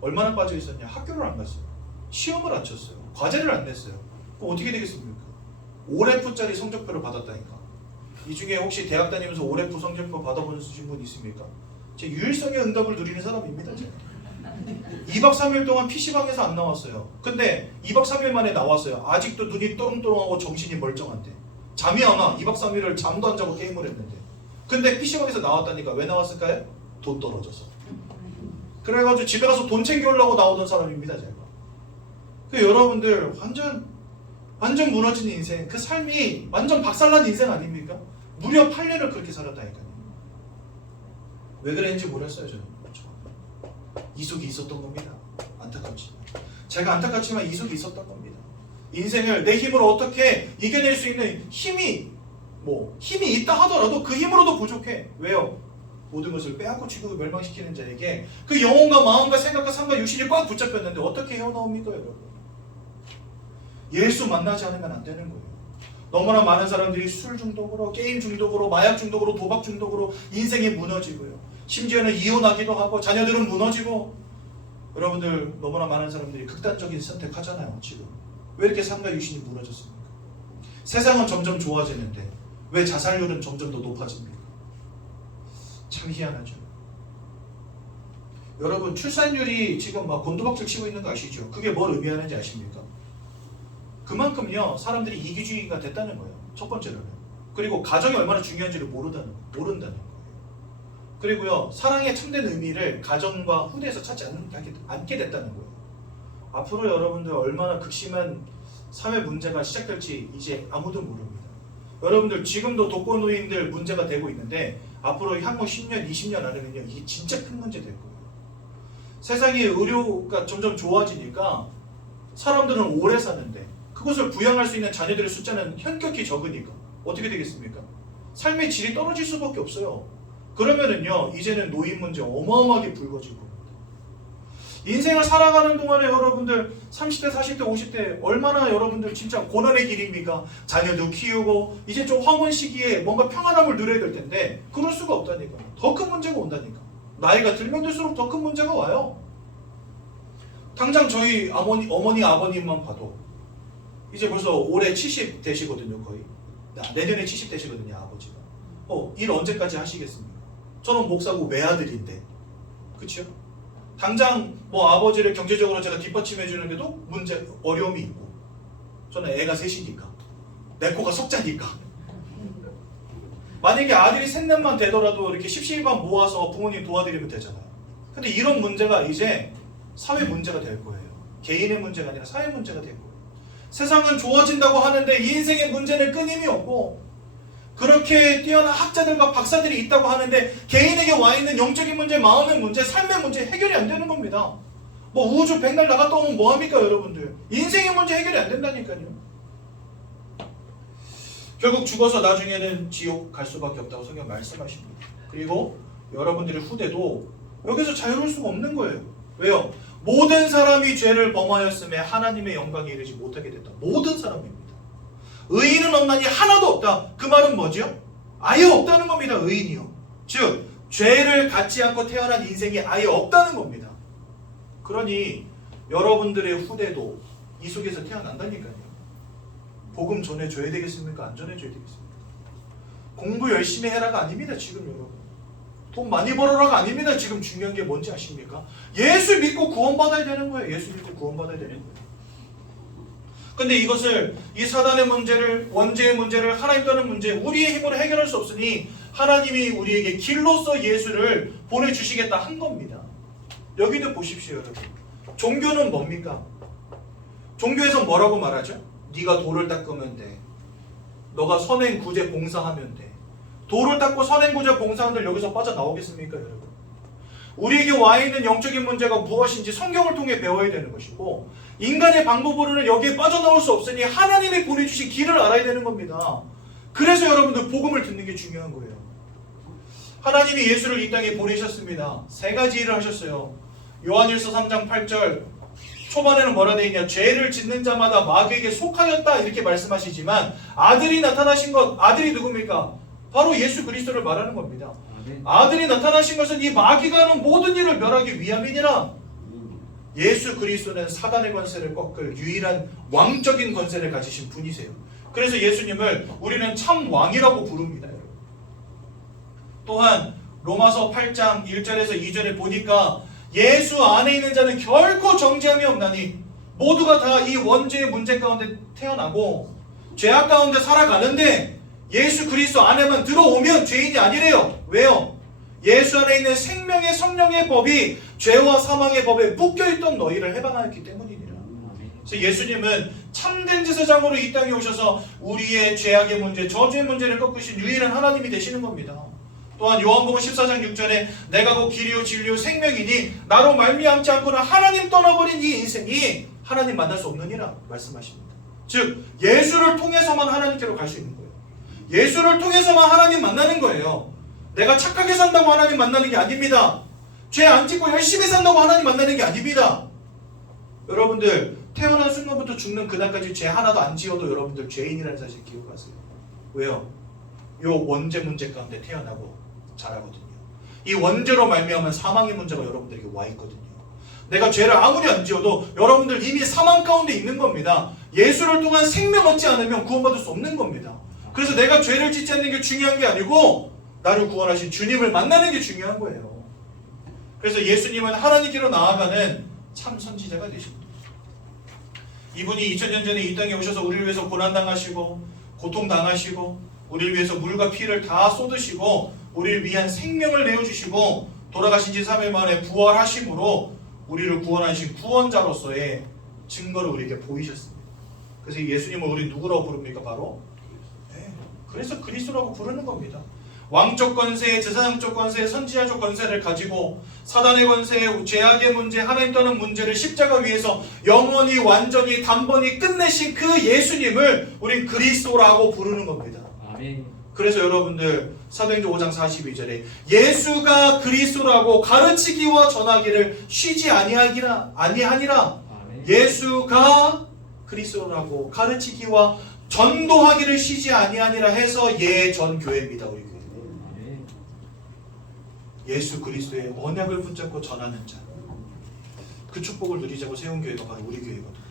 얼마나 빠져 있었냐? 학교를 안 갔어요. 시험을 안 쳤어요. 과제를 안 냈어요. 그럼 어떻게 되겠습니까? 5F짜리 성적표를 받았다니까. 이 중에 혹시 대학 다니면서 5F 성적표 받아보신 분 있습니까? 제 유일성의 응답을 누리는 사람입니다. 제가. 2박 3일 동안 PC방에서 안 나왔어요. 근데 2박 3일 만에 나왔어요. 아직도 눈이 또롱또롱하고 정신이 멀쩡한데 잠이 안 와. 2박 3일을 잠도 안 자고 게임을 했는데 근데 PC방에서 나왔다니까. 왜 나왔을까요? 돈 떨어져서. 그래가지고 집에 가서 돈 챙겨오려고 나오던 사람입니다. 제가. 여러분들 완전 무너진 인생, 그 삶이 완전 박살난 인생 아닙니까? 무려 8년을 그렇게 살았다니까요. 왜 그랬는지 몰랐어요. 저는 이속이 있었던 겁니다. 안타깝지만 제가 안타깝지만 이속이 있었던 겁니다. 인생을 내 힘으로 어떻게 이겨낼 수 있는 힘이 있다 하더라도 그 힘으로도 부족해. 왜요? 모든 것을 빼앗고 죽이고 멸망시키는 자에게 그 영혼과 마음과 생각과 삶과 육신이 꽉 붙잡혔는데 어떻게 헤어나옵니까 여러분? 예수 만나지 않으면 안 되는 거예요. 너무나 많은 사람들이 술 중독으로, 게임 중독으로, 마약 중독으로, 도박 중독으로 인생이 무너지고요. 심지어는 이혼하기도 하고 자녀들은 무너지고. 여러분들 너무나 많은 사람들이 극단적인 선택하잖아요. 지금 왜 이렇게 삶과 육신이 무너졌습니까? 세상은 점점 좋아지는데 왜 자살률은 점점 더 높아집니까? 참 희한하죠. 여러분 출산율이 지금 막 곤두박질 치고 있는 거 아시죠? 그게 뭘 의미하는지 아십니까? 그만큼요 사람들이 이기주의가 됐다는 거예요. 첫 번째로는. 그리고 가정이 얼마나 중요한지를 모른다는 거예요. 그리고요 사랑의 참된 의미를 가정과 후대에서 찾지 않게 됐다는 거예요. 앞으로 여러분들 얼마나 극심한 사회 문제가 시작될지 이제 아무도 모릅니다. 여러분들 지금도 독거노인들 문제가 되고 있는데 앞으로 향후 10년, 20년 안에는요 이게 진짜 큰 문제 될 거예요. 세상이 의료가 점점 좋아지니까 사람들은 오래 사는데 그것을 부양할 수 있는 자녀들의 숫자는 현격히 적으니까 어떻게 되겠습니까? 삶의 질이 떨어질 수밖에 없어요. 그러면은요 이제는 노인 문제 어마어마하게 불거지고 인생을 살아가는 동안에 여러분들 30대, 40대, 50대 얼마나 여러분들 진짜 고난의 길입니까? 자녀도 키우고 이제 좀 황혼 시기에 뭔가 평안함을 누려야 될 텐데 그럴 수가 없다니까. 더 큰 문제가 온다니까. 나이가 들면 들수록 더 큰 문제가 와요. 당장 저희 어머니 아버님만 봐도 이제 벌써 올해 70 되시거든요. 거의 내년에 70 되시거든요. 아버지가. 일 언제까지 하시겠습니까? 저는 목사고 외아들인데 그렇죠? 당장 뭐 아버지를 경제적으로 제가 뒷받침해 주는데도 어려움이 있고 저는 애가 셋이니까 내 코가 석자니까 만약에 아들이 셋넷만 되더라도 이렇게 십시일반 모아서 부모님 도와드리면 되잖아요. 근데 이런 문제가 이제 사회 문제가 될 거예요. 개인의 문제가 아니라 사회 문제가 될 거예요. 세상은 좋아진다고 하는데 인생의 문제는 끊임이 없고 그렇게 뛰어난 학자들과 박사들이 있다고 하는데 개인에게 와 있는 영적인 문제, 마음의 문제, 삶의 문제 해결이 안 되는 겁니다. 뭐 우주 백날 나갔다 오면 뭐합니까 여러분들? 인생의 문제 해결이 안 된다니까요. 결국 죽어서 나중에는 지옥 갈 수밖에 없다고 성경 말씀하십니다. 그리고 여러분들의 후대도 여기서 자유로울 수가 없는 거예요. 왜요? 모든 사람이 죄를 범하였음에 하나님의 영광에 이르지 못하게 됐다. 모든 사람입니다. 의인은 없나니 하나도 없다. 그 말은 뭐죠? 아예 없다는 겁니다. 의인이요. 즉 죄를 갖지 않고 태어난 인생이 아예 없다는 겁니다. 그러니 여러분들의 후대도 이 속에서 태어난다니까요. 복음 전해줘야 되겠습니까? 안 전해줘야 되겠습니까? 공부 열심히 해라가 아닙니다. 지금 여러분. 돈 많이 벌어라가 아닙니다. 지금 중요한 게 뭔지 아십니까? 예수 믿고 구원받아야 되는 거예요. 예수 믿고 구원받아야 되는 거예요. 근데 이것을 이 사단의 문제를 원죄의 문제를 하나님 떠는 문제 우리의 힘으로 해결할 수 없으니 하나님이 우리에게 길로서 예수를 보내주시겠다 한 겁니다. 여기도 보십시오 여러분. 종교는 뭡니까? 종교에서 뭐라고 말하죠? 네가 돌을 닦으면 돼. 너가 선행 구제 봉사하면 돼. 돌을 닦고 선행 구제 봉사하는들 여기서 빠져나오겠습니까 여러분? 우리에게 와 있는 영적인 문제가 무엇인지 성경을 통해 배워야 되는 것이고 인간의 방법으로는 여기에 빠져나올 수 없으니 하나님이 보내주신 길을 알아야 되는 겁니다. 그래서 여러분들 복음을 듣는 게 중요한 거예요. 하나님이 예수를 이 땅에 보내셨습니다. 세 가지 일을 하셨어요. 요한일서 3장 8절 초반에는 뭐라 되어 있냐? 죄를 짓는 자마다 마귀에게 속하였다 이렇게 말씀하시지만 아들이 나타나신 것, 아들이 누굽니까? 바로 예수 그리스도를 말하는 겁니다. 아들이 나타나신 것은 이 마귀가 하는 모든 일을 멸하기 위함이니라. 예수 그리스도는 사단의 권세를 꺾을 유일한 왕적인 권세를 가지신 분이세요. 그래서 예수님을 우리는 참 왕이라고 부릅니다. 여러분. 또한 로마서 8장 1절에서 2절에 보니까 예수 안에 있는 자는 결코 정죄함이 없나니 모두가 다 이 원죄의 문제 가운데 태어나고 죄악 가운데 살아가는데 예수 그리스도 안에만 들어오면 죄인이 아니래요. 왜요? 예수 안에 있는 생명의 성령의 법이 죄와 사망의 법에 묶여있던 너희를 해방하였기 때문이니라. 그래서 예수님은 참된 제사장으로 이 땅에 오셔서 우리의 죄악의 문제, 저주의 문제를 꺾으신 유일한 하나님이 되시는 겁니다. 또한 요한복음 14장 6절에 내가 곧 길이요 진리요 생명이니 나로 말미암지 않고는 하나님 떠나버린 이 인생이 하나님 만날 수 없느니라 말씀하십니다. 즉 예수를 통해서만 하나님께로 갈 수 있는 거예요. 예수를 통해서만 하나님 만나는 거예요. 내가 착하게 산다고 하나님 만나는 게 아닙니다. 죄 안 짓고 열심히 산다고 하나님 만나는 게 아닙니다. 여러분들 태어난 순간부터 죽는 그날까지 죄 하나도 안 지어도 여러분들 죄인이라는 사실 기억하세요. 왜요? 요 원죄 문제 가운데 태어나고 자라거든요. 이 원죄로 말미암은 사망의 문제가 여러분들에게 와 있거든요. 내가 죄를 아무리 안 지어도 여러분들 이미 사망 가운데 있는 겁니다. 예수를 통한 생명 얻지 않으면 구원받을 수 없는 겁니다. 그래서 내가 죄를 짓지 않는 게 중요한 게 아니고 나를 구원하신 주님을 만나는 게 중요한 거예요. 그래서 예수님은 하나님께로 나아가는 참 선지자가 되십니다. 이분이 2000년 전에 이 땅에 오셔서 우리를 위해서 고난당하시고 고통당하시고 우리를 위해서 물과 피를 다 쏟으시고 우리를 위한 생명을 내어주시고 돌아가신 지 3일 만에 부활하심으로 우리를 구원하신 구원자로서의 증거를 우리에게 보이셨습니다. 그래서 예수님을 우리 누구라고 부릅니까? 바로 그래서 그리스도라고 부르는 겁니다. 왕적 권세, 제사장적 권세, 선지자적 권세를 가지고 사단의 권세, 죄악의 문제, 하나님 떠난 문제를 십자가 위에서 영원히 완전히 단번에 끝내신 그 예수님을 우린 그리스도라고 부르는 겁니다. 아멘. 그래서 여러분들 사도행전 5장 42절에 예수가 그리스도라고 가르치기와 전하기를 쉬지 아니하니라. 아멘. 예수가 그리스도라고 가르치기와 전도하기를 쉬지 아니하니라 해서 예전교회입니다. 우리 교회. 아멘. 예수 그리스도의 언약을 붙잡고 전하는 자, 그 축복을 누리자고 세운 교회가 바로 우리 교회거든요.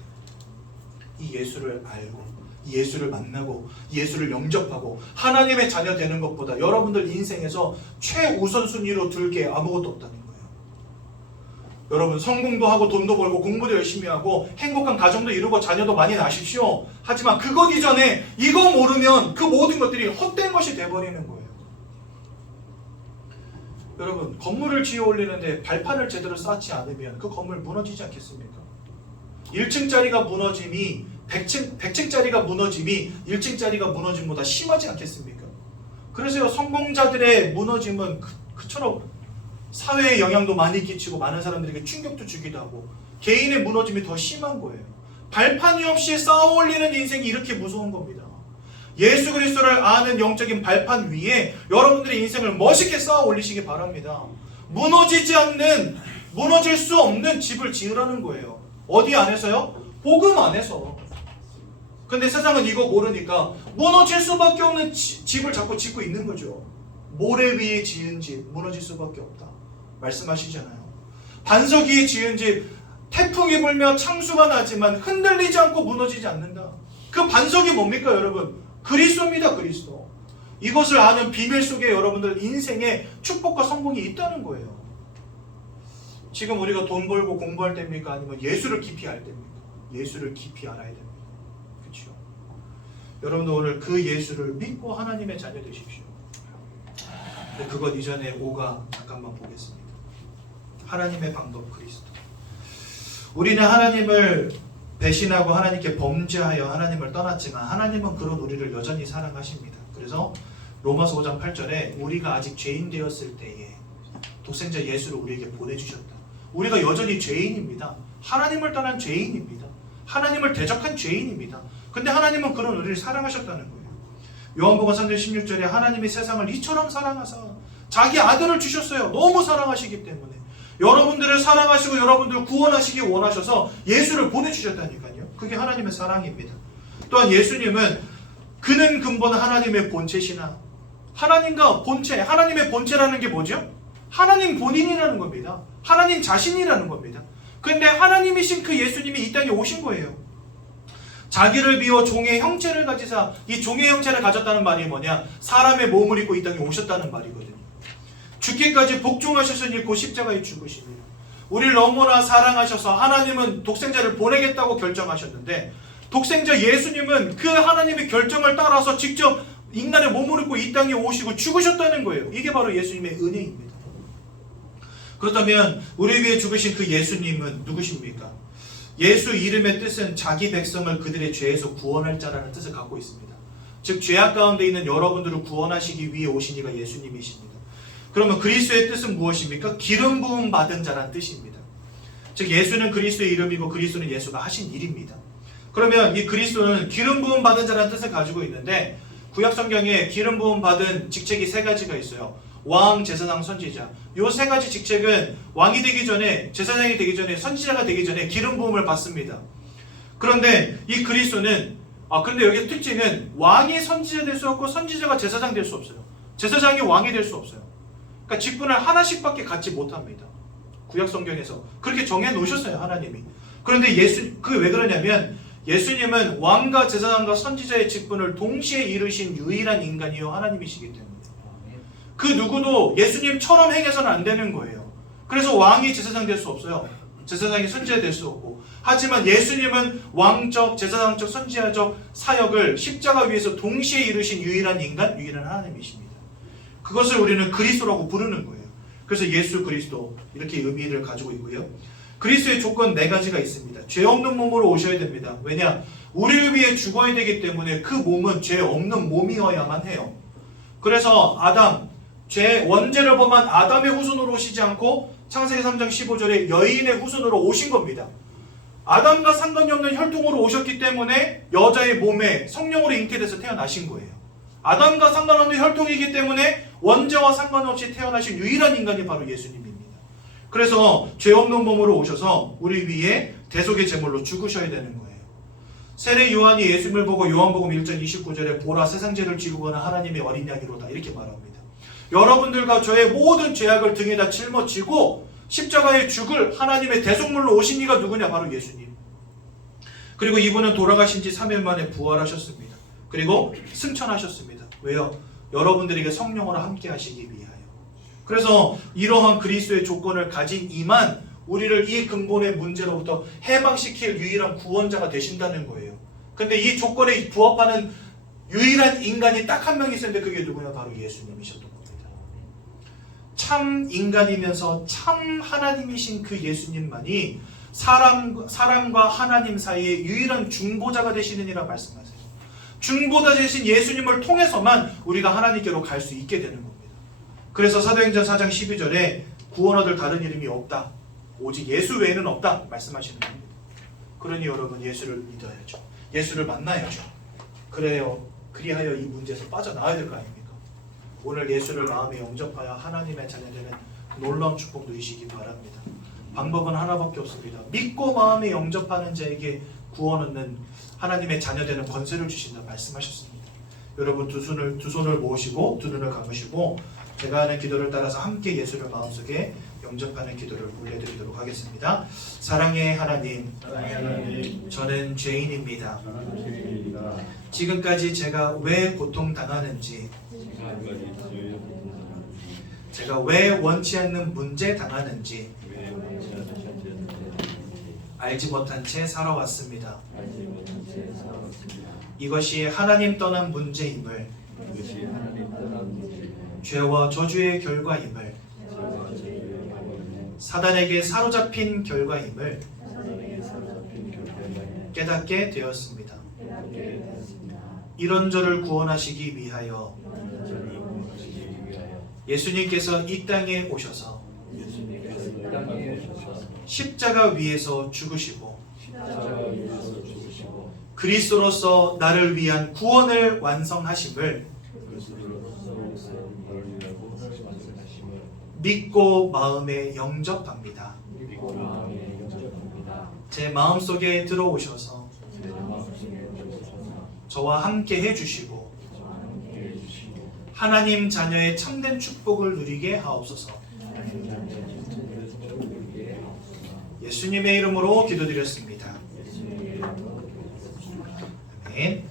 이 예수를 알고 이 예수를 만나고 예수를 영접하고 하나님의 자녀 되는 것보다 여러분들 인생에서 최우선순위로 둘 게 아무것도 없다는 거예요. 여러분 성공도 하고 돈도 벌고 공부도 열심히 하고 행복한 가정도 이루고 자녀도 많이 낳으십시오. 하지만 그것 이전에 이거 모르면 그 모든 것들이 헛된 것이 돼버리는 거예요. 여러분 건물을 지어 올리는데 발판을 제대로 쌓지 않으면 그 건물 무너지지 않겠습니까? 1층짜리가 무너짐이 100층짜리가 무너짐이 1층짜리가 무너짐보다 심하지 않겠습니까? 그래서 성공자들의 무너짐은 그처럼 사회에 영향도 많이 끼치고 많은 사람들에게 충격도 주기도 하고 개인의 무너짐이 더 심한 거예요. 발판이 없이 쌓아 올리는 인생이 이렇게 무서운 겁니다. 예수 그리스도를 아는 영적인 발판 위에 여러분들의 인생을 멋있게 쌓아 올리시기 바랍니다. 무너지지 않는, 무너질 수 없는 집을 지으라는 거예요. 어디 안에서요? 복음 안에서. 근데 세상은 이거 모르니까 무너질 수밖에 없는 집을 자꾸 짓고 있는 거죠. 모래 위에 지은 집 무너질 수밖에 없다 말씀하시잖아요. 반석 위에 지은 집 태풍이 불며 창수가 나지만 흔들리지 않고 무너지지 않는다. 그 반석이 뭡니까 여러분? 그리스도입니다. 그리스도. 이것을 아는 비밀 속에 여러분들 인생에 축복과 성공이 있다는 거예요. 지금 우리가 돈 벌고 공부할 때입니까? 아니면 예수를 깊이 알 때입니까? 예수를 깊이 알아야 됩니다. 그렇죠? 여러분들 오늘 그 예수를 믿고 하나님의 자녀 되십시오. 근데 그것 이전에 5가 잠깐만 보겠습니다. 하나님의 방법 그리스도. 우리는 하나님을 배신하고 하나님께 범죄하여 하나님을 떠났지만 하나님은 그런 우리를 여전히 사랑하십니다. 그래서 로마서 5장 8절에 우리가 아직 죄인 되었을 때에 독생자 예수를 우리에게 보내주셨다. 우리가 여전히 죄인입니다. 하나님을 떠난 죄인입니다. 하나님을 대적한 죄인입니다. 근데 하나님은 그런 우리를 사랑하셨다는 거예요. 요한복음 3장 16절에 하나님이 세상을 이처럼 사랑하사 자기 아들을 주셨어요. 너무 사랑하시기 때문에 여러분들을 사랑하시고 여러분들을 구원하시기 원하셔서 예수를 보내주셨다니까요. 그게 하나님의 사랑입니다. 또한 예수님은 그는 근본 하나님의 본체시나 하나님과 본체, 하나님의 본체라는 게 뭐죠? 하나님 본인이라는 겁니다. 하나님 자신이라는 겁니다. 그런데 하나님이신 그 예수님이 이 땅에 오신 거예요. 자기를 비워 종의 형체를 가지사, 이 종의 형체를 가졌다는 말이 뭐냐? 사람의 몸을 입고 이 땅에 오셨다는 말이거든요. 죽기까지 복종하셨으니 곧 십자가에 죽으시니라. 우리를 너무나 사랑하셔서 하나님은 독생자를 보내겠다고 결정하셨는데 독생자 예수님은 그 하나님의 결정을 따라서 직접 인간의 몸을 입고 이 땅에 오시고 죽으셨다는 거예요. 이게 바로 예수님의 은혜입니다. 그렇다면 우리 위해 죽으신 그 예수님은 누구십니까? 예수 이름의 뜻은 자기 백성을 그들의 죄에서 구원할 자라는 뜻을 갖고 있습니다. 즉 죄악 가운데 있는 여러분들을 구원하시기 위해 오신 이가 예수님이십니다. 그러면 그리스도의 뜻은 무엇입니까? 기름 부음 받은 자라는 뜻입니다. 즉 예수는 그리스도의 이름이고 그리스도는 예수가 하신 일입니다. 그러면 이 그리스도는 기름 부음 받은 자라는 뜻을 가지고 있는데 구약 성경에 기름 부음 받은 직책이 세 가지가 있어요. 왕, 제사장, 선지자. 요 세 가지 직책은 왕이 되기 전에, 제사장이 되기 전에, 선지자가 되기 전에 기름 부음을 받습니다. 그런데 이 그리스도는 근데 여기 특징은 왕이 선지자 될 수 없고 선지자가 제사장 될 수 없어요. 제사장이 왕이 될 수 없어요. 그러니까 직분을 하나씩밖에 갖지 못합니다. 구약 성경에서 그렇게 정해 놓으셨어요, 하나님이. 그런데 왜 그러냐면 예수님은 왕과 제사장과 선지자의 직분을 동시에 이루신 유일한 인간이요 하나님이시기 때문에 그 누구도 예수님처럼 행해서는 안 되는 거예요. 그래서 왕이 제사장 될 수 없어요. 제사장이 선지자 될 수 없고. 하지만 예수님은 왕적, 제사장적, 선지자적 사역을 십자가 위에서 동시에 이루신 유일한 인간, 유일한 하나님이십니다. 그것을 우리는 그리스도라고 부르는 거예요. 그래서 예수 그리스도 이렇게 의미를 가지고 있고요. 그리스도의 조건 4가지가 있습니다. 죄 없는 몸으로 오셔야 됩니다. 왜냐? 우리를 위해 죽어야 되기 때문에 그 몸은 죄 없는 몸이어야만 해요. 그래서 죄 원죄를 범한 아담의 후손으로 오시지 않고 창세기 3장 15절에 여인의 후손으로 오신 겁니다. 아담과 상관이 없는 혈통으로 오셨기 때문에 여자의 몸에 성령으로 잉태돼서 태어나신 거예요. 아담과 상관없는 혈통이기 때문에 원죄와 상관없이 태어나신 유일한 인간이 바로 예수님입니다. 그래서 죄 없는 몸으로 오셔서 우리 위해 대속의 제물로 죽으셔야 되는 거예요. 세례 요한이 예수님을 보고 요한복음 1장 29절에 보라 세상 죄를 지루거나 하나님의 어린 양이로다 이렇게 말합니다. 여러분들과 저의 모든 죄악을 등에다 짊어지고 십자가에 죽을 하나님의 대속물로 오신 이가 누구냐? 바로 예수님. 그리고 이분은 돌아가신 지 3일 만에 부활하셨습니다. 그리고 승천하셨습니다. 왜요? 여러분들에게 성령으로 함께 하시기 위하여. 그래서 이러한 그리스도의 조건을 가진 이만 우리를 이 근본의 문제로부터 해방시킬 유일한 구원자가 되신다는 거예요. 근데 이 조건에 부합하는 유일한 인간이 딱 한 명 있었는데 그게 누구냐? 바로 예수님이셨던 겁니다. 참 인간이면서 참 하나님이신 그 예수님만이 사람과 하나님 사이의 유일한 중보자가 되시느니라 말씀하세요. 중보자 되신 예수님을 통해서만 우리가 하나님께로 갈 수 있게 되는 겁니다. 그래서 사도행전 4장 12절에 구원 얻을 다른 이름이 없다. 오직 예수 외에는 없다 말씀하시는 겁니다. 그러니 여러분 예수를 믿어야죠. 예수를 만나야죠. 그리하여 이 문제에서 빠져나와야 될 거 아닙니까? 오늘 예수를 마음에 영접하여 하나님의 자녀되는 놀라운 축복 누리시기 바랍니다. 방법은 하나밖에 없습니다. 믿고 마음에 영접하는 자에게 구원 얻는 하나님의 자녀되는 권세를 주신다 말씀하셨습니다. 여러분 두 손을 모으시고 두 눈을 감으시고 제가 하는 기도를 따라서 함께 예수를 마음속에 영접하는 기도를 올려드리도록 하겠습니다. 사랑의 하나님, 저는 죄인입니다. 지금까지 제가 왜 고통당하는지, 제가 왜 원치 않는 문제 당하는지 알지 못한 채 살아왔습니다. 이것이 하나님 떠난 문제임을, 죄와 저주의 결과임을, 사단에게 사로잡힌 결과임을 깨닫게 되었습니다. 이런 저를 구원하시기 위하여 예수님께서 이 땅에 오셔서 십자가 위에서 죽으시고 그리스도로서 나를 위한 구원을 완성하심을 믿고 마음에 영접합니다. 제 마음속에 들어오셔서 저와 함께 해주시고 하나님 자녀의 참된 축복을 누리게 하옵소서. 예수님의 이름으로 기도드렸습니다. 아멘.